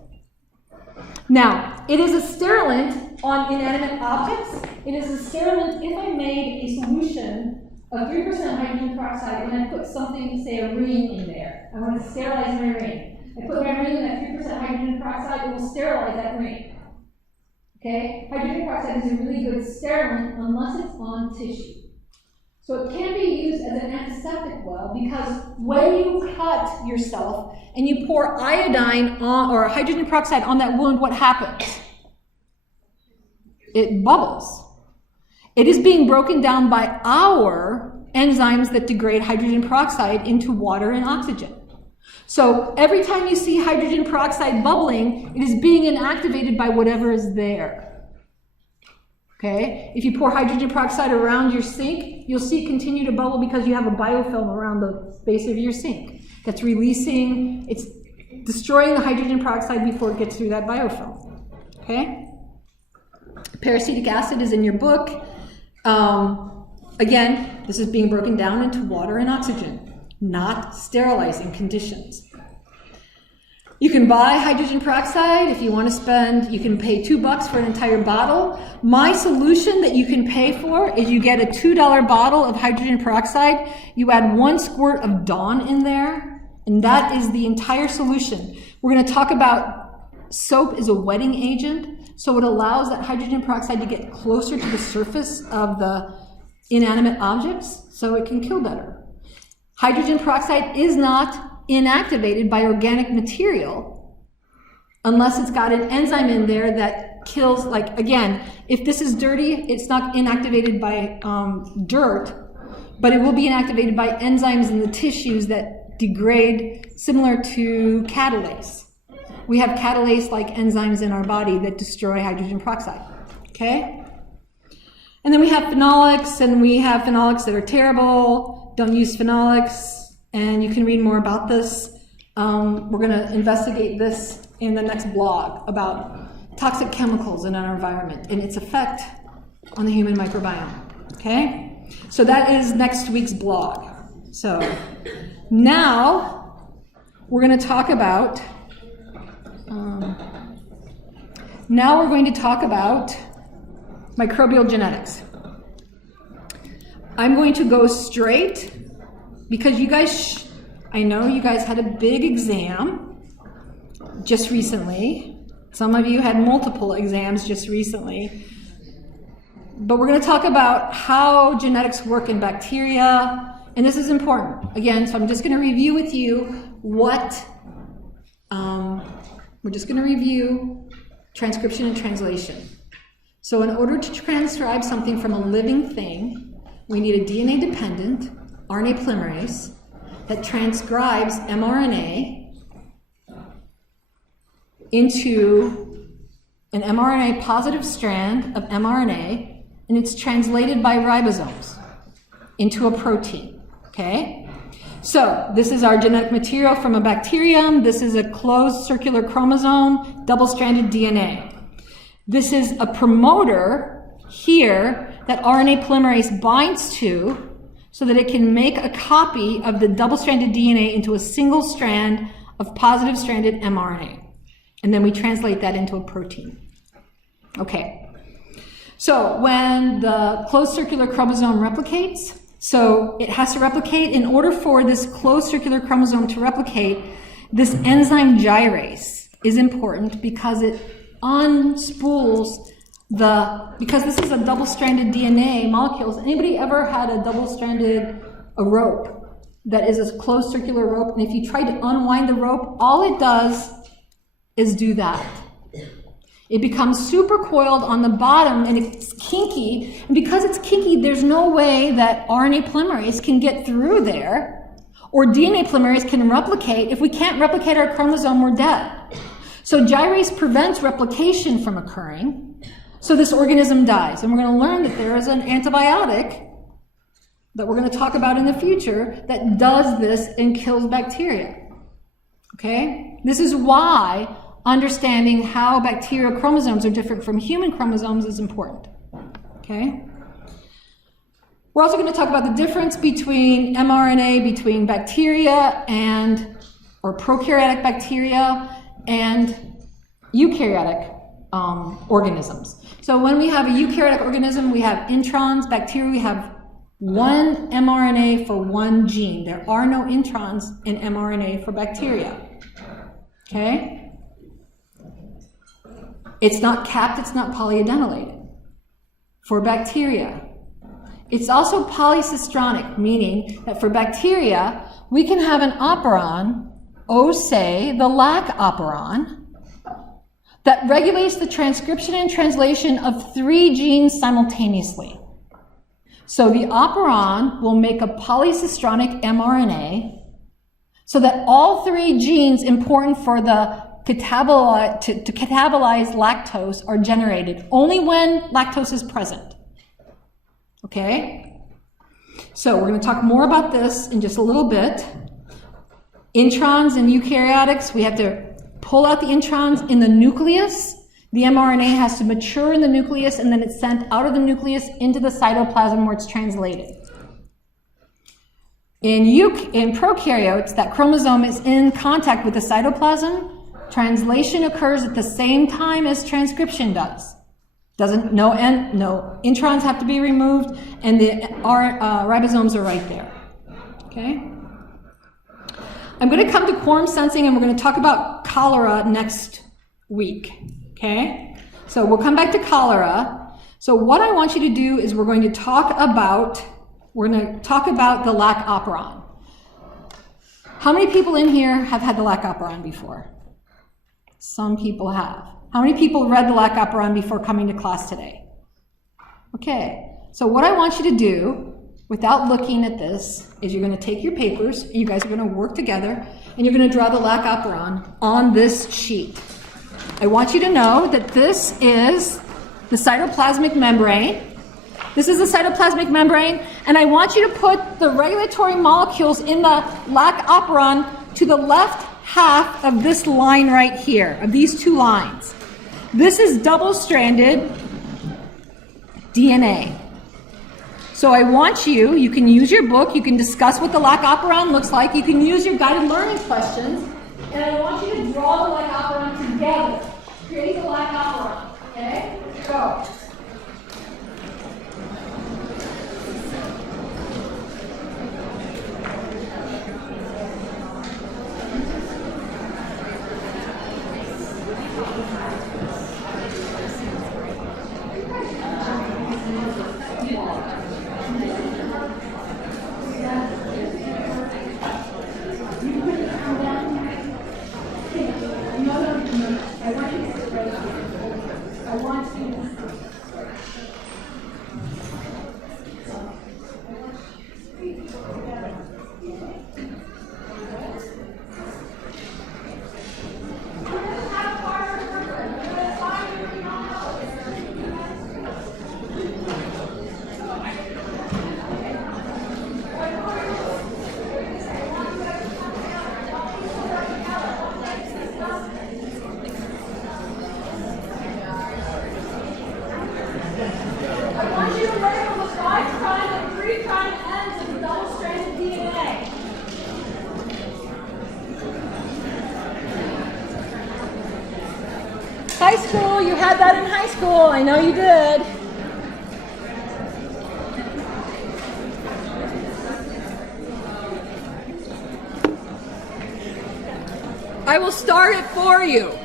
Now, it is a sterilant on inanimate objects. It is a sterilant if I made a solution of 3% hydrogen peroxide and I put something, say a ring in there. I want to sterilize my ring. I put my ring in that 3% hydrogen peroxide, it will sterilize that ring. Okay? Hydrogen peroxide is a really good sterilant unless it's on tissue. So it can be used as an antiseptic well because when you cut yourself and you pour iodine on, or hydrogen peroxide on that wound, what happens? It bubbles. It is being broken down by our enzymes that degrade hydrogen peroxide into water and oxygen. So every time you see hydrogen peroxide bubbling, it is being inactivated by whatever is there. Okay? If you pour hydrogen peroxide around your sink, you'll see it continue to bubble because you have a biofilm around the base of your sink that's releasing, it's destroying the hydrogen peroxide before it gets through that biofilm. Okay? Peracetic acid is in your book. Again, this is being broken down into water and oxygen, not sterilizing conditions. You can buy hydrogen peroxide if you want to spend, you can pay $2 for an entire bottle. My solution that you can pay for is you get a $2 bottle of hydrogen peroxide, you add 1 squirt of Dawn in there, and that is the entire solution. We're going to talk about soap is a wetting agent, so it allows that hydrogen peroxide to get closer to the surface of the inanimate objects, so it can kill better. Hydrogen peroxide is not inactivated by organic material unless it's got an enzyme in there that kills, like, again, if this is dirty, it's not inactivated by dirt, but it will be inactivated by enzymes in the tissues that degrade similar to catalase. We have catalase-like enzymes in our body that destroy hydrogen peroxide, okay? And then we have phenolics, and we have phenolics that are terrible. Don't use phenolics, and you can read more about this. We're gonna investigate this in the next blog about toxic chemicals in our environment and its effect on the human microbiome, okay? So that is next week's blog. So now we're gonna talk about, microbial genetics. I'm going to go straight, because you guys, I know you guys had a big exam just recently. Some of you had multiple exams just recently. But we're going to talk about how genetics work in bacteria, and this is important. Again, so I'm just going to review with you what, we're just going to review transcription and translation. So in order to transcribe something from a living thing, we need a DNA-dependent RNA polymerase that transcribes mRNA into an mRNA positive strand of mRNA, and it's translated by ribosomes into a protein, okay? So this is our genetic material from a bacterium. This is a closed circular chromosome, double-stranded DNA. This is a promoter here that RNA polymerase binds to so that it can make a copy of the double-stranded DNA into a single strand of positive-stranded mRNA. And then we translate that into a protein. Okay. So when the closed circular chromosome replicates, so it has to replicate. In order for this closed circular chromosome to replicate, this enzyme gyrase is important because it unspools because this is a double-stranded DNA molecules. Anybody ever had a double-stranded rope that is a closed circular rope? And if you try to unwind the rope, all it does is do that. It becomes super coiled on the bottom and it's kinky. And because it's kinky, there's no way that RNA polymerase can get through there or DNA polymerase can replicate. If we can't replicate our chromosome, we're dead. So gyrase prevents replication from occurring. So this organism dies. And we're going to learn that there is an antibiotic that we're going to talk about in the future that does this and kills bacteria. Okay? This is why understanding how bacterial chromosomes are different from human chromosomes is important. Okay? We're also going to talk about the difference between mRNA, between bacteria or prokaryotic bacteria and eukaryotic organisms. So when we have a eukaryotic organism, we have introns. Bacteria, we have one mRNA for one gene. There are no introns in mRNA for bacteria. Okay? It's not capped, it's not polyadenylated. For bacteria, it's also polycistronic, meaning that for bacteria, we can have an operon, say the lac operon, that regulates the transcription and translation of 3 genes simultaneously. So the operon will make a polycistronic mRNA so that all 3 genes important for the to catabolize lactose are generated only when lactose is present. Okay? So we're going to talk more about this in just a little bit. Introns and eukaryotics, we have to pull out the introns in the nucleus. The mRNA has to mature in the nucleus and then it's sent out of the nucleus into the cytoplasm where it's translated. In prokaryotes, that chromosome is in contact with the cytoplasm. Translation occurs at the same time as transcription does. No introns have to be removed, and the ribosomes are right there. Okay? I'm going to come to quorum sensing, and we're going to talk about cholera next week. Okay? So we'll come back to cholera. So what I want you to do is we're going to talk about the lac operon. How many people in here have had the lac operon before? Some people have. How many people read the lac operon before coming to class today? Okay, so what I want you to do, without looking at this, is you're going to take your papers, and you guys are going to work together, and you're going to draw the lac operon on this sheet. I want you to know that this is the cytoplasmic membrane. This is the cytoplasmic membrane, and I want you to put the regulatory molecules in the lac operon to the left half of this line right here, of these two lines. This is double-stranded DNA. So I want you can use your book, you can discuss what the lac operon looks like, you can use your guided learning questions, and I want you to draw the lac operon together, create the lac operon, okay? Go. High school, you had that in high school. I know you did. I will start it for you.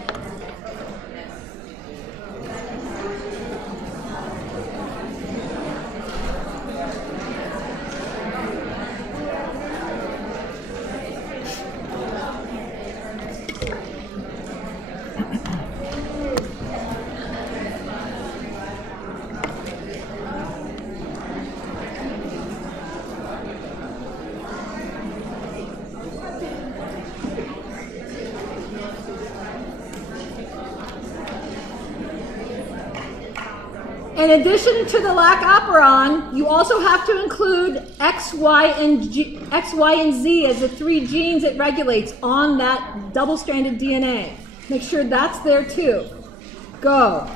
In addition to the lac operon, you also have to include X, Y, and Z as the three genes it regulates on that double-stranded DNA. Make sure that's there too. Go.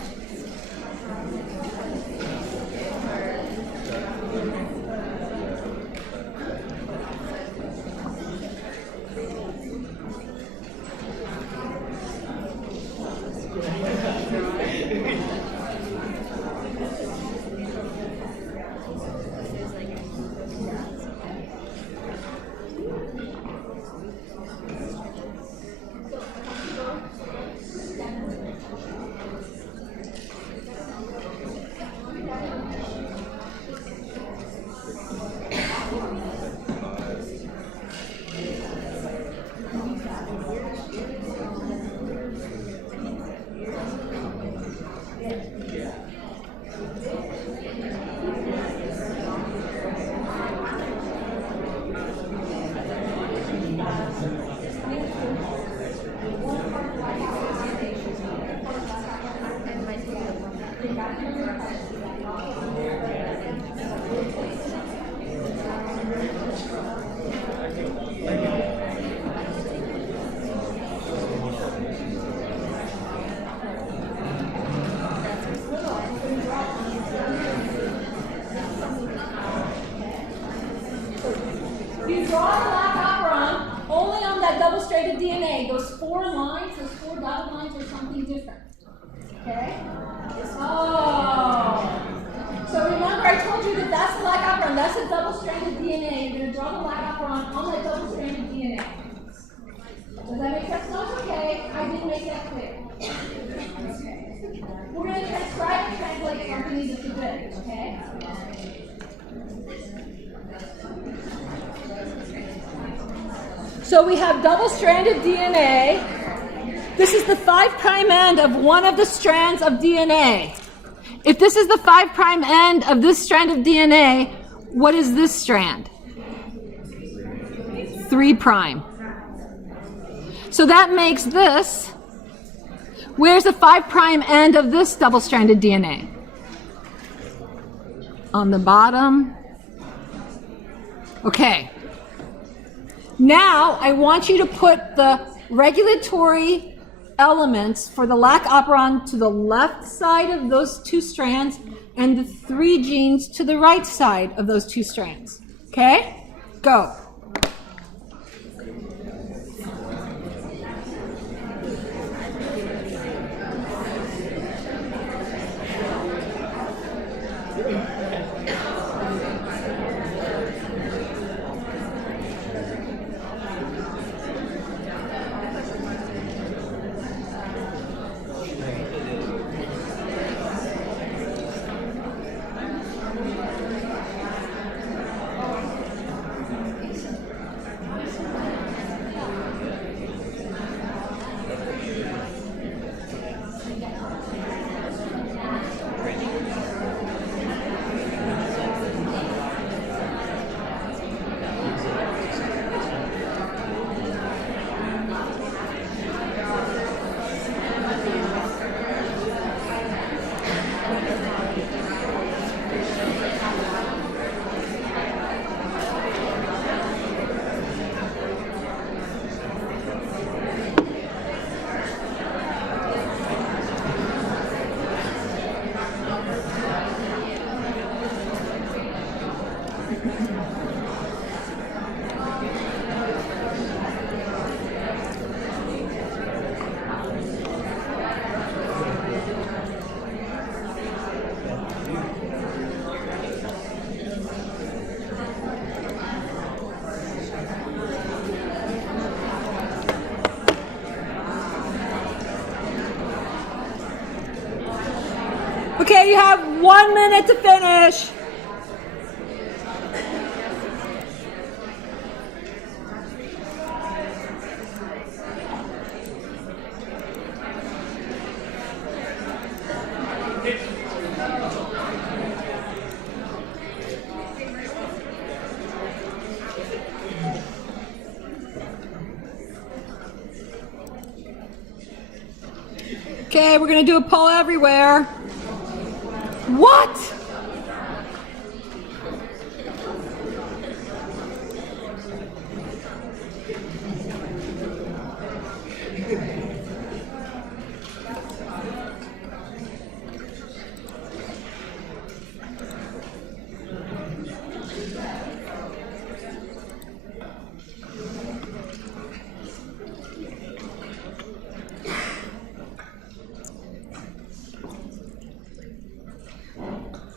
You draw the lac operon only on that double-stranded DNA. Those four lines, those four dotted lines are something different. Okay? Oh. So remember I told you that that's the lac operon. That's a double-stranded DNA. You're going to draw the lac operon on that double-stranded DNA. Does that make sense? No, it's okay. I didn't make that clear. Okay. We're going to transcribe and translate something into the bit, okay? So we have double-stranded DNA. This is the 5' end of one of the strands of DNA. If this is the 5' end of this strand of DNA, What is this strand? 3 prime. So that makes this, where's the 5 prime end of this double-stranded DNA? On the bottom. Okay. Now I want you to put the regulatory elements for the lac operon to the left side of those 2 strands and the 3 genes to the right side of those 2 strands. Okay? Go. Okay, you have 1 minute to finish. Okay, we're going to do a poll everywhere. What?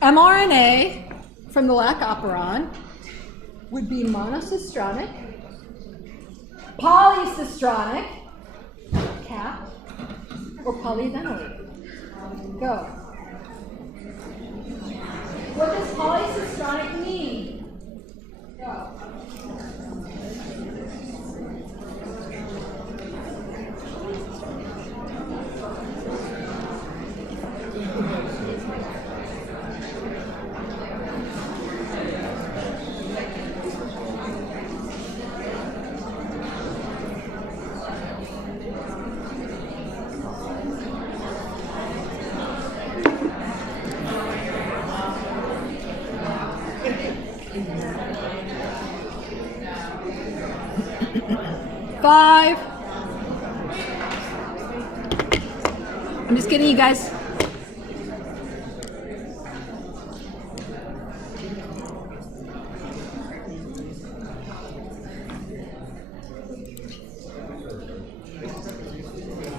mRNA from the lac operon would be monocistronic, polycistronic, cap, or polyadenylate. Go. What does polycistronic mean? Go. Five. I'm just getting you guys.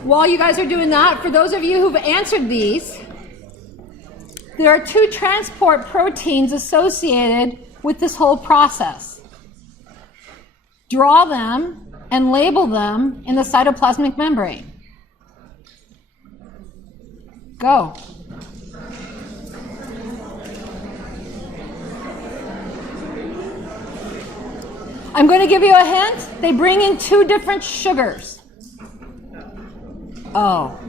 While you guys are doing that, for those of you who've answered these, there are 2 transport proteins associated with this whole process. Draw them and label them in the cytoplasmic membrane. Go. I'm going to give you a hint. They bring in 2 different sugars. Oh.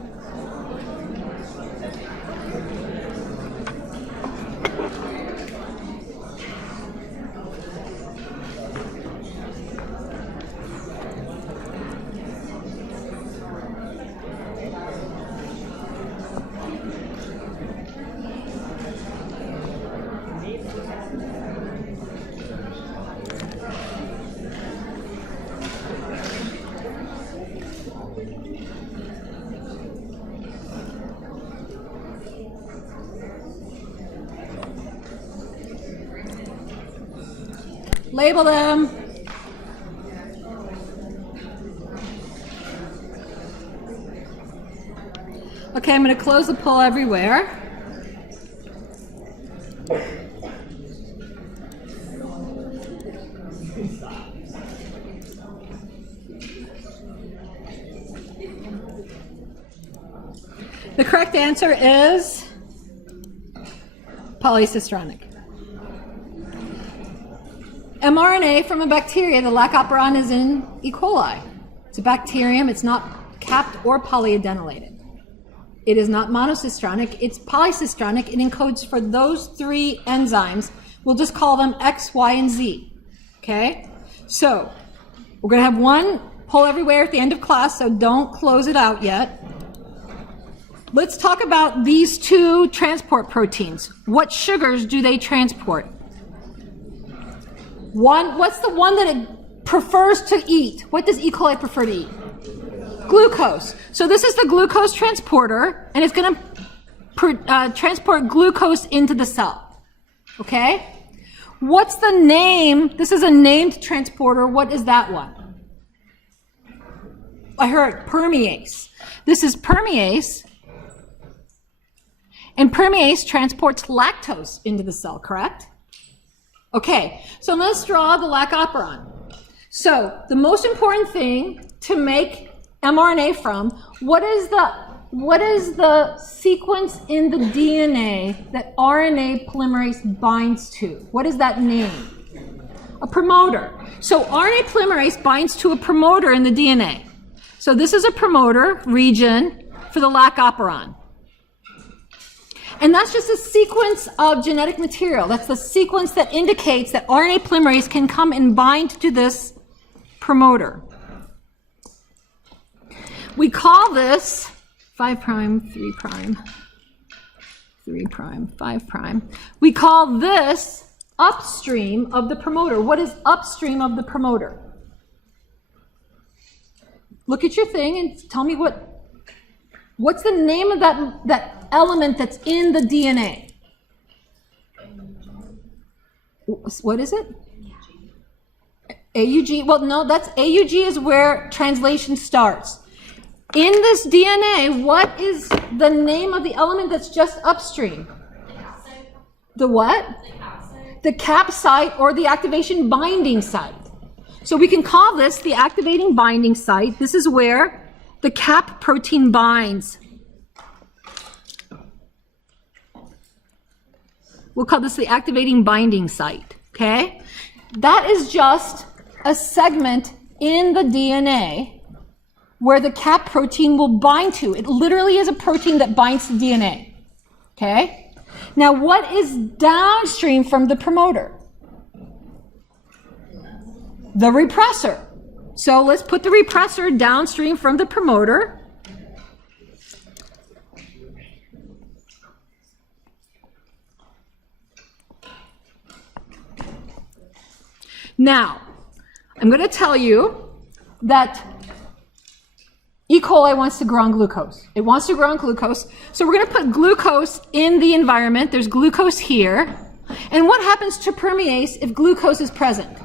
Label them. Okay, I'm going to close the poll everywhere. The correct answer is polycistronic. mRNA from a bacteria, the lac operon is in E. coli. It's a bacterium. It's not capped or polyadenylated. It is not monocistronic. It's polycistronic. It encodes for those three enzymes. We'll just call them X, Y, and Z. Okay? So we're going to have one poll everywhere at the end of class, so don't close it out yet. Let's talk about these two transport proteins. What sugars do they transport? What's the one that it prefers to eat? What does E. coli prefer to eat? Glucose. So this is the glucose transporter, and it's going to transport glucose into the cell. Okay? What's the name? This is a named transporter. What is that one? I heard permease. This is permease. And permease transports lactose into the cell, correct? Okay, so let's draw the lac operon. So the most important thing to make mRNA from, what is the sequence in the DNA that RNA polymerase binds to? What is that name? A promoter. So RNA polymerase binds to a promoter in the DNA. So this is a promoter region for the lac operon. And that's just a sequence of genetic material. That's the sequence that indicates that RNA polymerase can come and bind to this promoter. We call this 5', 3', 3', 5'. We call this upstream of the promoter. What is upstream of the promoter? Look at your thing and tell me what's the name of that element that's in the DNA? What is it? AUG. Well, no, that's AUG is where translation starts. In this DNA, what is the name of the element that's just upstream? The what? The cap site or the activation binding site. So we can call this the activating binding site. This is where the cap protein binds. We'll call this the activating binding site, okay? That is just a segment in the DNA where the cap protein will bind to. It literally is a protein that binds to DNA, okay? Now, what is downstream from the promoter? The repressor. So let's put the repressor downstream from the promoter. Now, I'm going to tell you that E. coli wants to grow on glucose. It wants to grow on glucose. So we're going to put glucose in the environment. There's glucose here. And what happens to permease if glucose is present?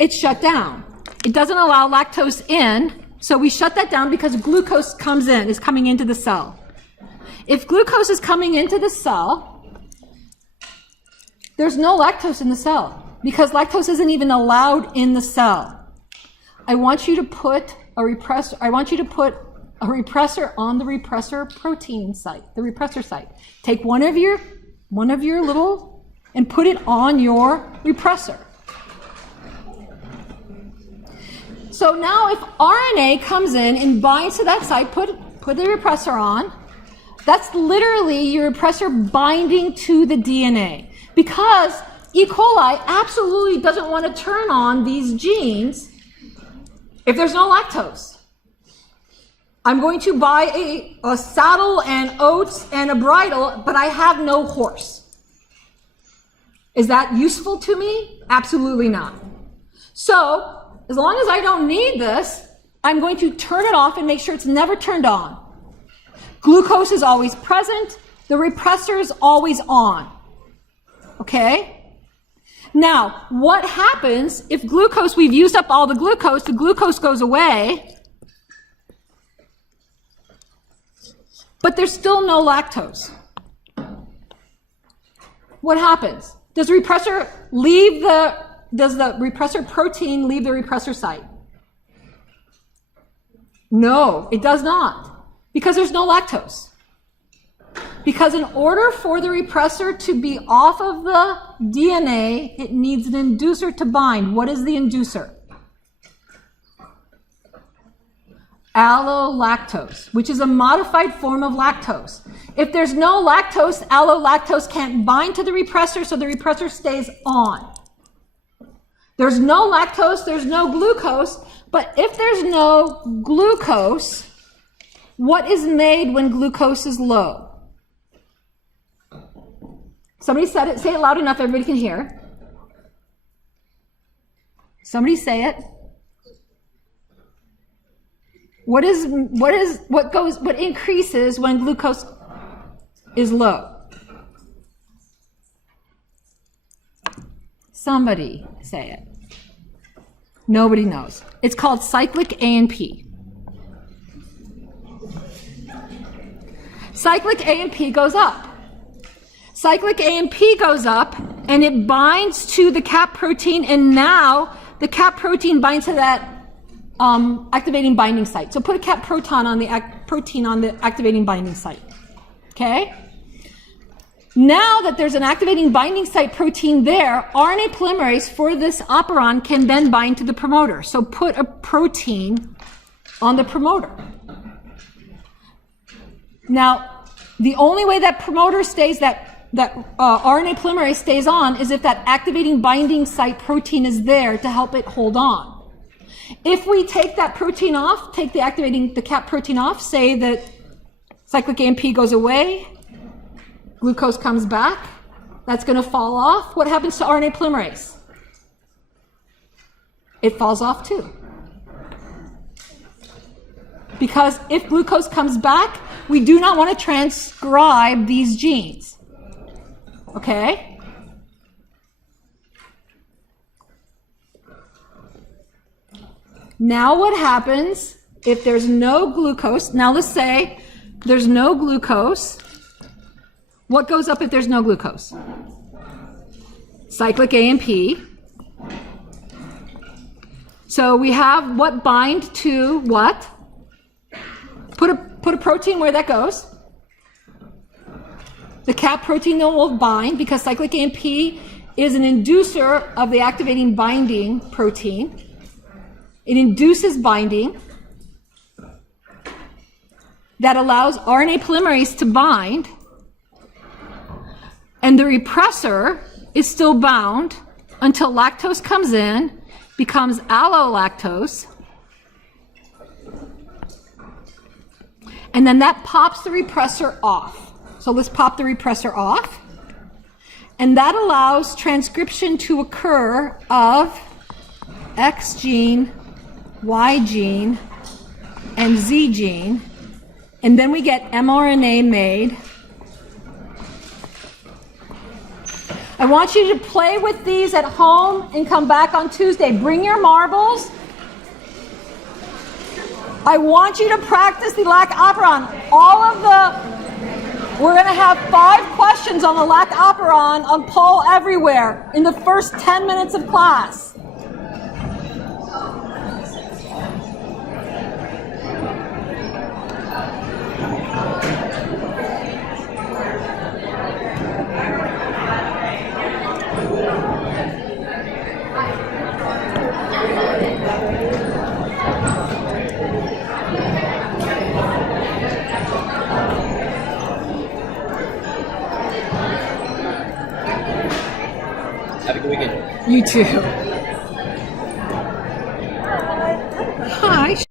It's shut down. It doesn't allow lactose in, so we shut that down because glucose is coming into the cell. If glucose is coming into the cell, there's no lactose in the cell because lactose isn't even allowed in the cell. I want you to put a repressor on the repressor protein site, the repressor site. Take one of your little and put it on your repressor. So now if RNA comes in and binds to that site, put the repressor on, that's literally your repressor binding to the DNA. Because E. coli absolutely doesn't want to turn on these genes if there's no lactose. I'm going to buy a saddle and oats and a bridle, but I have no horse. Is that useful to me? Absolutely not. So, as long as I don't need this, I'm going to turn it off and make sure it's never turned on. Glucose is always present. The repressor is always on. Okay? Now, what happens if glucose, we've used up all the glucose goes away, but there's still no lactose. What happens? Does the repressor protein leave the repressor site? No, it does not, because there's no lactose. Because in order for the repressor to be off of the DNA, it needs an inducer to bind. What is the inducer? Allolactose, which is a modified form of lactose. If there's no lactose, allolactose can't bind to the repressor, so the repressor stays on. There's no lactose, there's no glucose, but if there's no glucose, what is made when glucose is low? Somebody said it. Say it loud enough everybody can hear. Somebody say it. What increases when glucose is low? Somebody say it. Nobody knows. It's called cyclic ANP. Cyclic ANP goes up. Cyclic AMP goes up, and it binds to the cap protein, and now the cap protein binds to that activating binding site. So put a cap proton on the protein on the activating binding site. Okay? Now that there's an activating binding site protein there, RNA polymerase for this operon can then bind to the promoter. So put a protein on the promoter. Now, the only way that promoter stays, that RNA polymerase stays on, is if that activating binding site protein is there to help it hold on. If we take that protein off, take the cap protein off, say that cyclic AMP goes away, glucose comes back, that's going to fall off. What happens to RNA polymerase? It falls off too. Because if glucose comes back, we do not want to transcribe these genes. Okay? Now what happens if there's no glucose? Now let's say there's no glucose. What goes up if there's no glucose? Cyclic AMP. So we have what bind to what? Put a protein where that goes. The cap protein will bind because cyclic AMP is an inducer of the activating binding protein. It induces binding that allows RNA polymerase to bind, and the repressor is still bound until lactose comes in, becomes allolactose, and then that pops the repressor off. So let's pop the repressor off. And that allows transcription to occur of X gene, Y gene, and Z gene. And then we get mRNA made. I want you to play with these at home and come back on Tuesday. Bring your marbles. I want you to practice the lac operon. We're going to have 5 questions on the lac operon on poll everywhere in the first 10 minutes of class. Have a good weekend. You too.